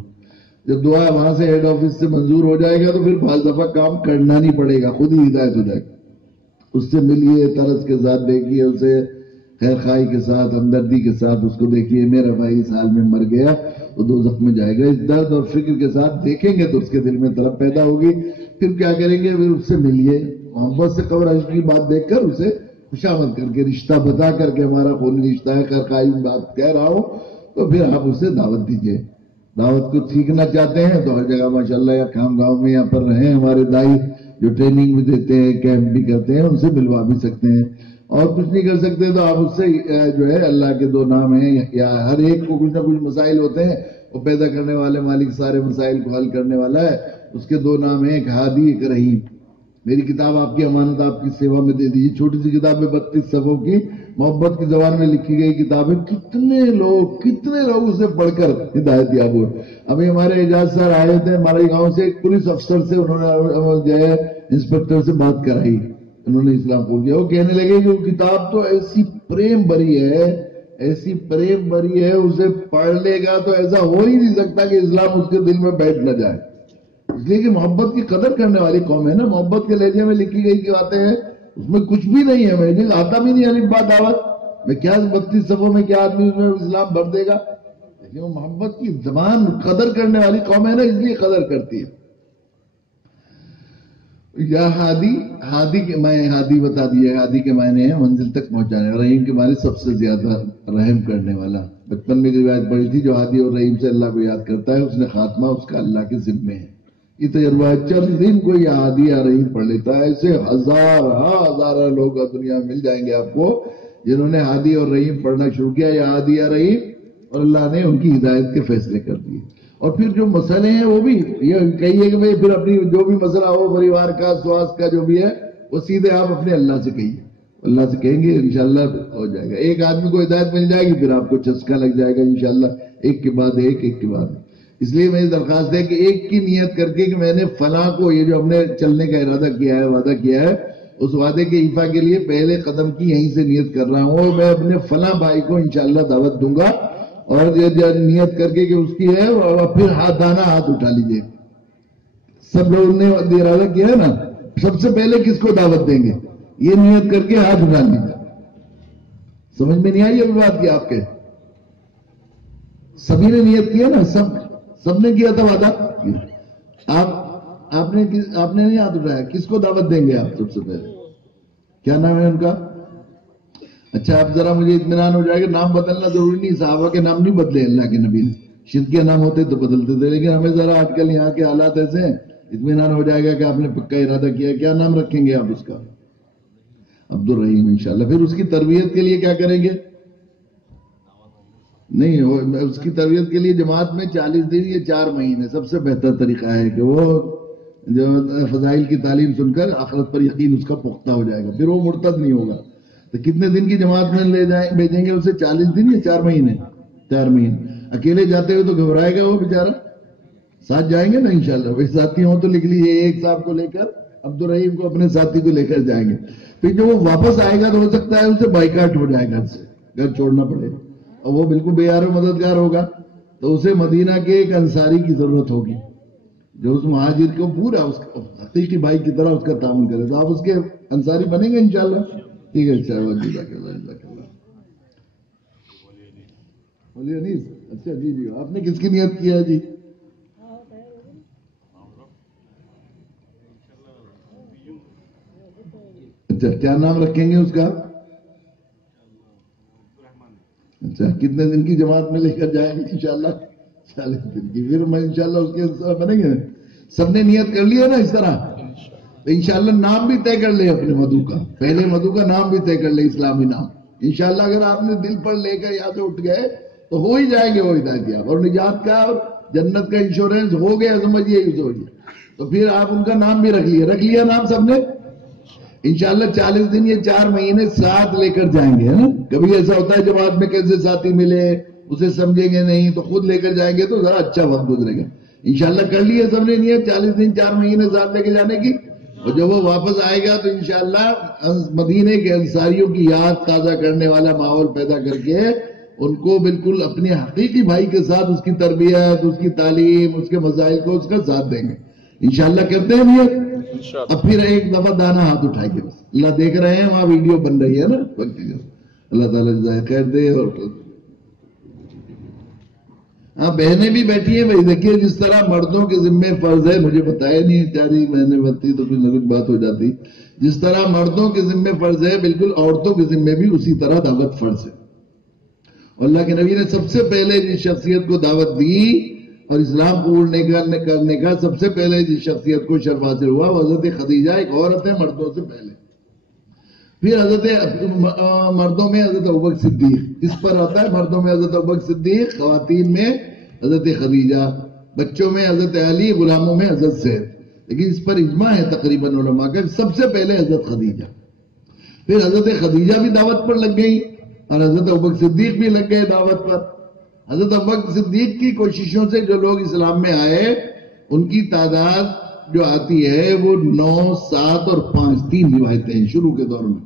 جب دعا وہاں سے ہیڈ آفس سے منظور ہو جائے گا تو پھر بعض دفعہ کام کرنا نہیں پڑے گا، خود ہی ہدایت ہو جائے گا. اس سے ملیے، طرز کے ساتھ دیکھیے اسے، خیر خواہی کے ساتھ، ہمدردی کے ساتھ اس کو دیکھیے. میرا بھائی اس حال میں مر گیا وہ دوزخ میں جائے گا. اس درد اور فکر کے ساتھ دیکھیں گے تو اس کے دل میں طلب پیدا ہوگی. پھر کیا کریں گے؟ پھر اس سے ملیے، محبت سے قبر حشر کی بات دیکھ کر اسے خوشامد کر کے، رشتہ بتا کر کے ہمارا خونی رشتہ ہے، خیر خواہی میں بات کہہ رہا ہوں تو پھر آپ اسے دعوت دیجئے. دعوت کو سیکھنا چاہتے ہیں تو ہر جگہ ماشاءاللہ یا کام گاؤں میں یہاں پر رہیں، ہمارے دائی جو ٹریننگ بھی دیتے ہیں، کیمپ بھی کرتے ہیں، ان سے ملوا بھی سکتے ہیں. اور کچھ نہیں کر سکتے تو آپ اس سے جو ہے اللہ کے 2 نام ہیں، یا ہر ایک کو کچھ نہ کچھ مسائل ہوتے ہیں، وہ پیدا کرنے والے مالک سارے مسائل کو حل کرنے والا ہے. اس کے 2 نام ہیں، ایک ہادی ایک رحیم. میری کتاب آپ کی امانت آپ کی سیوا میں دے دیجیے. چھوٹی سی کتاب ہے 32 صفحوں کی، محبت کی زبان میں لکھی گئی کتاب ہے. کتنے لوگ اسے پڑھ کر ہدایت یاب ہوئے. ابھی ہمارے اعجاز سر آئے تھے ہمارے گاؤں سے، ایک پولیس افسر سے انہوں نے جو ہے انسپیکٹر سے بات کرائی، انہوں نے اسلام قبول کیا. وہ کہنے لگے کہ وہ کتاب تو ایسی پریم بھری ہے، اسے پڑھ لے گا تو ایسا ہو ہی نہیں سکتا کہ اسلام اس کے دل میں بیٹھ نہ جائے. اس لیے کہ محبت کی قدر کرنے والی قوم ہے نا. محبت کے لہجے میں لکھی گئی کی باتیں ہیں, اس میں کچھ بھی نہیں ہے, مجھے آتا بھی نہیں الف با دعوت میں کیا 32 صفوں میں کیا آدمی اس میں اسلام بھر دے گا. لیکن وہ محبت کی زبان قدر کرنے والی قوم ہے نا, اس لیے قدر کرتی ہے. یا ہادی کے میں ہادی بتا دیا, ہادی کے معنی ہے منزل تک پہنچانے, رحیم کے معنی سب سے زیادہ رحم کرنے والا. بچپن میں روایت پڑھی تھی, جو ہادی اور رحیم سے اللہ کو یاد کرتا ہے اس نے خاتمہ اس کا اللہ کے ذمے ہے. یہ تجربہ چند دن کو یہ ہادی یا رحیم پڑھ لیتا ہے, ایسے ہزارہ لوگ دنیا میں مل جائیں گے آپ کو جنہوں نے ہادی اور رحیم پڑھنا شروع کیا, یا ہادی یا رحیم, اور اللہ نے ان کی ہدایت کے فیصلے کر دیے. اور پھر جو مسئلے ہیں وہ بھی یہ کہیے کہ پھر اپنی جو بھی مسئلہ ہو پریوار کا سواستھ کا جو بھی ہے وہ سیدھے آپ اپنے اللہ سے کہیے, اللہ سے کہیں گے انشاءاللہ ہو جائے گا. ایک آدمی کو ہدایت مل جائے گی, پھر آپ کو چسکا لگ جائے گا انشاءاللہ, ایک کے بعد ایک کے بعد. اس لیے میری درخواست ہے کہ ایک کی نیت کر کے کہ میں نے فلاں کو, یہ جو ہم نے چلنے کا ارادہ کیا ہے, وعدہ کیا ہے, اس وعدے کے ایفا کے لیے پہلے قدم کی یہیں سے نیت کر رہا ہوں, اور میں اپنے فلاں بھائی کو انشاءاللہ دعوت دوں گا. اور یہ نیت کر کے کہ اس کی ہے, اور پھر ہاتھ اٹھا لیجئے. سب لوگوں نے ارادہ کیا ہے نا, سب سے پہلے کس کو دعوت دیں گے, یہ نیت کر کے ہاتھ اٹھا لیجئے. سمجھ میں نہیں آئی ابھی بات کی آپ کے؟ سبھی نے نیت کیا نا, سب نے کیا تھا وعدہ. آپ نے نہیں ہاتھ اٹھایا, کس کو دعوت دیں گے آپ سب سے پہلے؟ کیا نام ہے ان کا؟ اچھا آپ ذرا مجھے اطمینان ہو جائے گا, نام بدلنا ضروری نہیں, صحابہ کے نام نہیں بدلے اللہ کے نبی نے, شرک کے نام ہوتے تو بدلتے تھے, لیکن ہمیں ذرا آج کل یہاں کے حالات ایسے ہیں, اطمینان ہو جائے گا کہ آپ نے پکا ارادہ کیا. کیا نام رکھیں گے آپ اس کا؟ عبد الرحیم انشاءاللہ. پھر اس کی تربیت کے لیے کیا کریں گے؟ نہیں, اس کی تربیت کے لیے جماعت میں 40 دن یا 4 مہینے سب سے بہتر طریقہ ہے کہ وہ جو فضائل کی تعلیم سن کر آخرت پر یقین اس کا پختہ ہو جائے گا, پھر وہ مرتد نہیں ہوگا. تو کتنے دن کی جماعت میں بھیجیں گے اسے؟ 40 دن یا 4 مہینے؟ 4 مہینے. اکیلے جاتے ہوئے تو گھبرائے گا وہ بیچارہ, ساتھ جائیں گے نا انشاءاللہ. وہی ساتھی ہوں تو لکھ لیجیے, ایک صاحب کو لے کر, عبد الرحیم کو اپنے ساتھی کو لے کر جائیں گے. پھر جو وہ واپس آئے گا تو ہو سکتا ہے اسے بائیکاٹ ہو جائے گھر سے, گھر چھوڑنا پڑے, اور وہ بالکل بے یار و مددگار ہوگا, تو اسے مدینہ کے ایک انصاری کی ضرورت ہوگی جو اس مہاجر کو پورا اس حقیقی بھائی کی طرح اس کا تعاون کرے. تو آپ اس کے انصاری بنیں گے انشاءاللہ؟ ٹھیک ہے, جزاک اللہ. بولیے نہیں. اچھا جی, آپ نے کس کی نیت کیا ہے جی؟ اچھا, کیا نام رکھیں گے اس کا؟ اچھا, کتنے دن کی جماعت میں لے کر جائیں گے انشاءاللہ؟ 40 دن کی. پھر میں انشاءاللہ اس کے بنیں گے. سب نے نیت کر لی ہے نا اس طرح؟ تو انشاءاللہ نام بھی طے کر لے اپنے مدعو کا, پہلے مدعو کا نام بھی طے کر لے, اسلامی نام. انشاءاللہ اگر آپ نے دل پر لے کر یہاں سے اٹھ گئے تو ہو ہی جائیں گے وہ ہدایت یافتہ, اور نجات کا اور جنت کا انشورنس ہو گیا, سمجھیے یوز ہو گیا. تو پھر آپ ان کا نام بھی رکھ لیا نام سب نے انشاءاللہ. 40 دن یا 4 مہینے ساتھ لے کر جائیں گے, ہے نا. کبھی ایسا ہوتا ہے جماعت میں کیسے ساتھی ملے, اسے سمجھیں گے نہیں, تو خود لے کر جائیں گے تو ذرا اچھا وقت گزرے گا. انشاءاللہ کر لیے سب نے نیت 40 دن 4 مہینے ساتھ لے کے جانے کی. اور جب وہ واپس آئے گا تو انشاءاللہ مدینے کے انصاریوں کی یاد تازہ کرنے والا ماحول پیدا کر کے ان کو بالکل اپنے حقیقی بھائی کے ساتھ اس کی تربیت, اس کی تعلیم, اس کے مسائل کو اس کا ساتھ دیں گے انشاءاللہ. کرتے ہیں نیت. اب پھر ایک دفعہ دانا ہاتھ اٹھائیں گے, اللہ دیکھ رہے ہیں وہاں ویڈیو بن رہی ہے نا, اللہ تعالیٰ جزائے خیر دے. اور ہاں بہنیں بھی بیٹھی ہیں بھائی, دیکھیے جس طرح مردوں کے ذمے فرض ہے, مجھے بتایا نہیں 4 مہینے بنتی تو پھر نہ بات ہو جاتی, جس طرح مردوں کے ذمے فرض ہے بالکل عورتوں کے ذمے بھی اسی طرح دعوت فرض ہے. اللہ کے نبی نے سب سے پہلے جس شخصیت کو دعوت دی اور اسلام قبول کرنے کا سب سے پہلے جس شخصیت کو شرف حاصل ہوا وہ حضرت خدیجہ, ایک عورت ہے مردوں سے پہلے. پھر مردوں میں حضرت ابوبکر صدیق, اس پر آتا ہے مردوں میں حضرت ابوبکر صدیق, خواتین میں حضرت خدیجہ, بچوں میں حضرت علی, غلاموں میں حضرت زید. لیکن اس پر اجماع ہے تقریباً علماء کا سب سے پہلے حضرت خدیجہ. پھر حضرت خدیجہ بھی دعوت پر لگ گئی اور حضرت ابوبکر صدیق بھی لگ گئے دعوت پر. حضرت ابوبکر صدیق کی کوششوں سے جو لوگ اسلام میں آئے ان کی تعداد جو آتی ہے وہ 9, 7 اور 5 3 روایتیں ہیں شروع کے دور میں.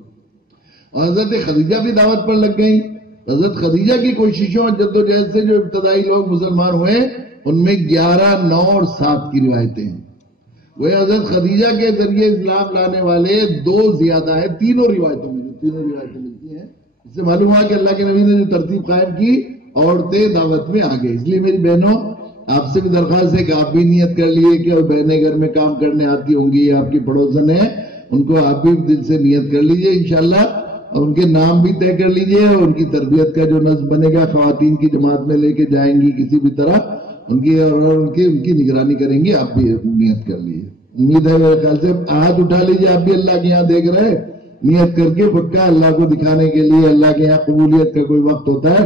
اور حضرت خدیجہ بھی دعوت پر لگ گئی. حضرت خدیجہ کی کوششوں اور جدوجہد سے جو ابتدائی لوگ مسلمان ہوئے ان میں 11, 9 اور 7 کی روایتیں ہیں. وہ حضرت خدیجہ کے ذریعے اسلام لانے والے دو زیادہ ہیں تینوں روایتوں میں ملتی ہیں. اس سے معلوم ہوا کہ اللہ کے نبی نے جو ترتیب قائم کی عورتیں دعوت میں آگئے. اس لیے میری بہنوں آپ سے بھی درخواست ہے کہ آپ بھی نیت کر لیے کہ وہ بہنیں گھر میں کام کرنے آتی ہوں گی، آپ کی پڑوسن ہیں، ان کو آپ بھی دل سے نیت کر لیجئے انشاءاللہ، اور ان کے نام بھی طے کر لیجئے، اور ان کی تربیت کا جو نظم بنے گا خواتین کی جماعت میں لے کے جائیں گی کسی بھی طرح، ان کی نگرانی کریں گی. آپ بھی نیت کر لیجئے. امید ہے میرے خیال سے ہاتھ اٹھا لیجئے. آپ بھی اللہ کے یہاں دیکھ رہے ہیں نیت کر کے پکا اللہ کو دکھانے کے لیے. اللہ کے یہاں قبولیت کا کوئی وقت ہوتا ہے،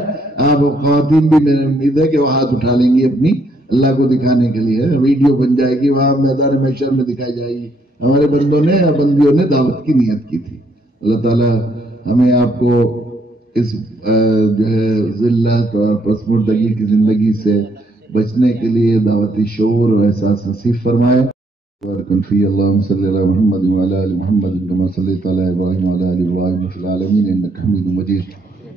آپ خواتین بھی میری امید ہے کہ وہ ہاتھ اٹھا لیں گی اپنی اللہ کو دکھانے کے لیے. ویڈیو بن جائے گی، وہاں میدان محشر میں دکھائی جائے گی ہمارے بندوں نے یا بندیوں نے دعوت کی نیت کی تھی. اللہ تعالیٰ ہمیں آپ کو اس جو ہے ذلت اور پسماندگی کی زندگی سے بچنے کے لیے دعوتی شعور اور احساس نصیب فرمائے. اللهم صل على محمد وعلى ال محمد كما صليت على ابراهيم وعلى ال ابراهيم في العالمين انك حميد مجيد.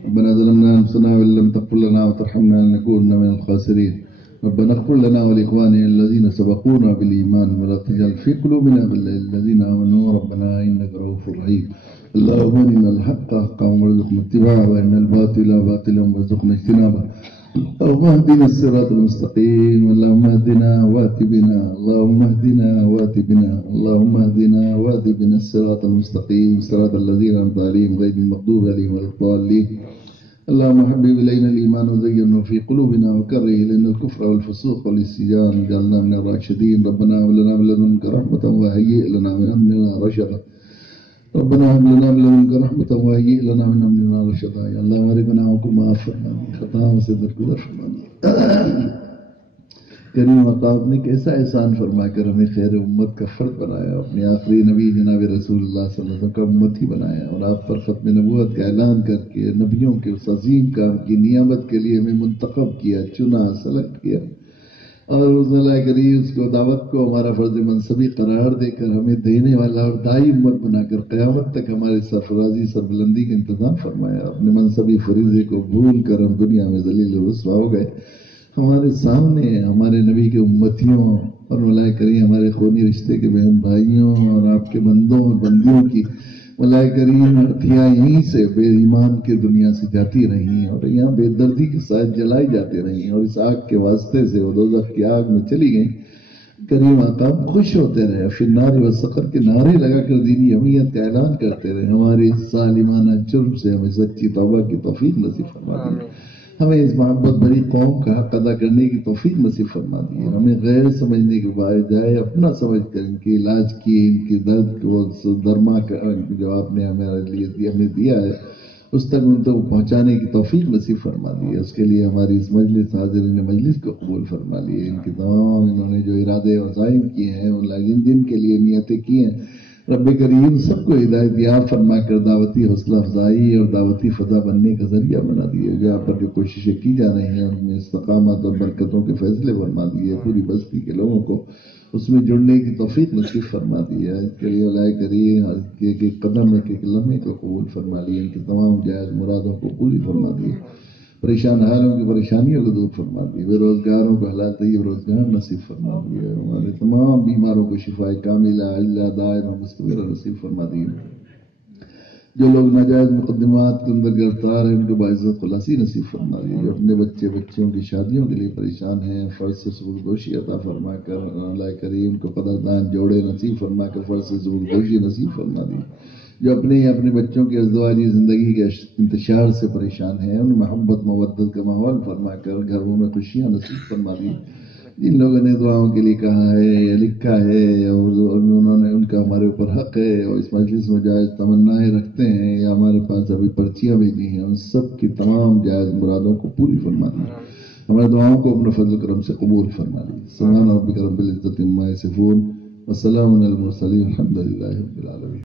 ربنا ظلمنا انفسنا وان لم تغفر لنا وترحمنا لنكونن من الخاسرين. ربنا اغفر لنا ولاخواننا الذين سبقونا بالايمان ولا تجعل في قلوبنا غلا للذين امنوا ربنا انك رؤوف رحيم. اللهم ارنا الحق حقا وارزقنا اتباعه وارنا الباطل باطلا وارزقنا اجتنابه. اللهم اهدنا الصراط المستقيم. اللهم اهدنا وات بنا. اللهم اهدنا وات بنا. اللهم اهدنا وات بنا الصراط المستقيم صراط الذين انعمت عليهم غير المغضوب عليهم ولا الضالين. اللهم حبب الينا الايمان وزينه في قلوبنا وكره الينا الكفر والفسوق والعصيان واجعلنا من الراشدين. ربنا هب لنا من لدنك رحمة وهيئ لنا من امرنا رشدا. ربنا هب لنا من لدنك رحمة وهيئ لنا من امرنا رشدا. یا اللہ ہمارے گناہوں کو معاف فرما، خطاؤں سے درگزر فرما. کریم عطا نے کیسا احسان فرما کر ہمیں خیر امت کا فرد بنایا، اپنے آخری نبی جناب رسول اللہ صلی اللہ علیہ وسلم کا امتی بنایا، اور آپ پر ختم نبوت کا اعلان کر کے نبیوں کے اس عظیم کام کی نیامت کے لیے ہمیں منتخب کیا، چنا، سلیکٹ کیا، اور اللہ کریم اس کو دعوت کو ہمارا فرض منصبی قرار دے کر ہمیں دینے والا اور دائی امت بنا کر قیامت تک ہماری سرفرازی سربلندی کا انتظام فرمایا. اپنے منصبی فریضے کو بھول کر ہم دنیا میں ذلیل و رسوا ہو گئے. ہمارے سامنے ہمارے نبی کے امتیوں اور مولا کریم ہمارے خونی رشتے کے بہن بھائیوں اور آپ کے بندوں اور بندیوں کی مولا کریم ارتھیاں یہیں سے بے ایمان کے دنیا سے جاتی رہیں اور یہاں بے دردی کے ساتھ جلائی جاتی رہیں، اور اس آگ کے واسطے سے وہ دوزخ کی آگ میں چلی گئیں. کریم آقا خوش ہوتے رہے، فی النار والسقر کے نعرے لگا کر دینی حمیت کا اعلان کرتے رہے. ہماری ظالمانہ جرم سے ہمیں سچی توبہ کی توفیق نصیب فرما دی. ہمیں اس محبت بری قوم کا حق ادا کرنے کی توفیق نصیب فرما دی. ہمیں غیر سمجھنے کے بجائے اپنا سمجھ کر ان کے علاج کی، ان کی درد کو درما جو آپ نے ہمیں دیا ہے اس تک ان تک پہنچانے کی توفیق نصیب فرما دی. اس کے لیے ہماری اس مجلس حاضرین مجلس کو قبول فرما لیے. ان کے تمام انہوں نے جو ارادے اور عزائم کیے ہیں، ان جن کے لیے نیتیں کی ہیں، رب کریم سب کو ہدایت یاب فرما کر دعوتی حوصلہ افزائی اور دعوتی فضا بننے کا ذریعہ بنا دیے. جہاں پر جو کوششیں کی جا رہی ہیں ان میں استقامت اور برکتوں کے فیصلے فرما دیے. پوری بستی کے لوگوں کو اس میں جڑنے کی توفیق نصیب فرما دی ہے. اس کے لیے اللہ کریم ایک قدم ایک لمحے کو قبول فرما لیے. ان کی تمام جائز مرادوں کو پوری فرما دی. پریشان حالوں کی پریشانیوں کو دور فرما دی. بے روزگاروں کو حلال طیب روزگار نصیب فرما دیے. ہمارے تمام بیماروں کو شفا کاملہ عاجلہ دائمہ مستمرہ نصیب فرما دیے. جو لوگ ناجائز مقدمات کے اندر گرفتار ہیں ان کو باعزت خلاصی نصیب فرما دیے. جو اپنے بچوں کی شادیوں کے لیے پریشان ہیں فرض سے سبک دوشی عطا فرما کر اللہ کریم ان کو قدردان جوڑے نصیب فرما کر فرض سے سبک دوشی نصیب فرما دی. جو اپنے بچوں کے ازدواجی زندگی کے انتشار سے پریشان ہیں ان محبت مودت کا ماحول فرما کر گھروں میں خوشیاں نصیب فرما دی. جن لوگوں نے دعاؤں کے لیے کہا ہے یا لکھا ہے اور انہوں نے ان کا ہمارے اوپر حق ہے اور اس مجلس میں جائز تمنائیں رکھتے ہیں یا ہمارے پاس ابھی پرچیاں بھیجی ہیں، ان سب کی تمام جائز مرادوں کو پوری فرما دی. ہمارے دعاؤں کو اپنے فضل و کرم سے قبول فرما دی. سبحان ربک رب العزت عما یصفون وسلام علی المرسلین الحمد للہ رب العالمین.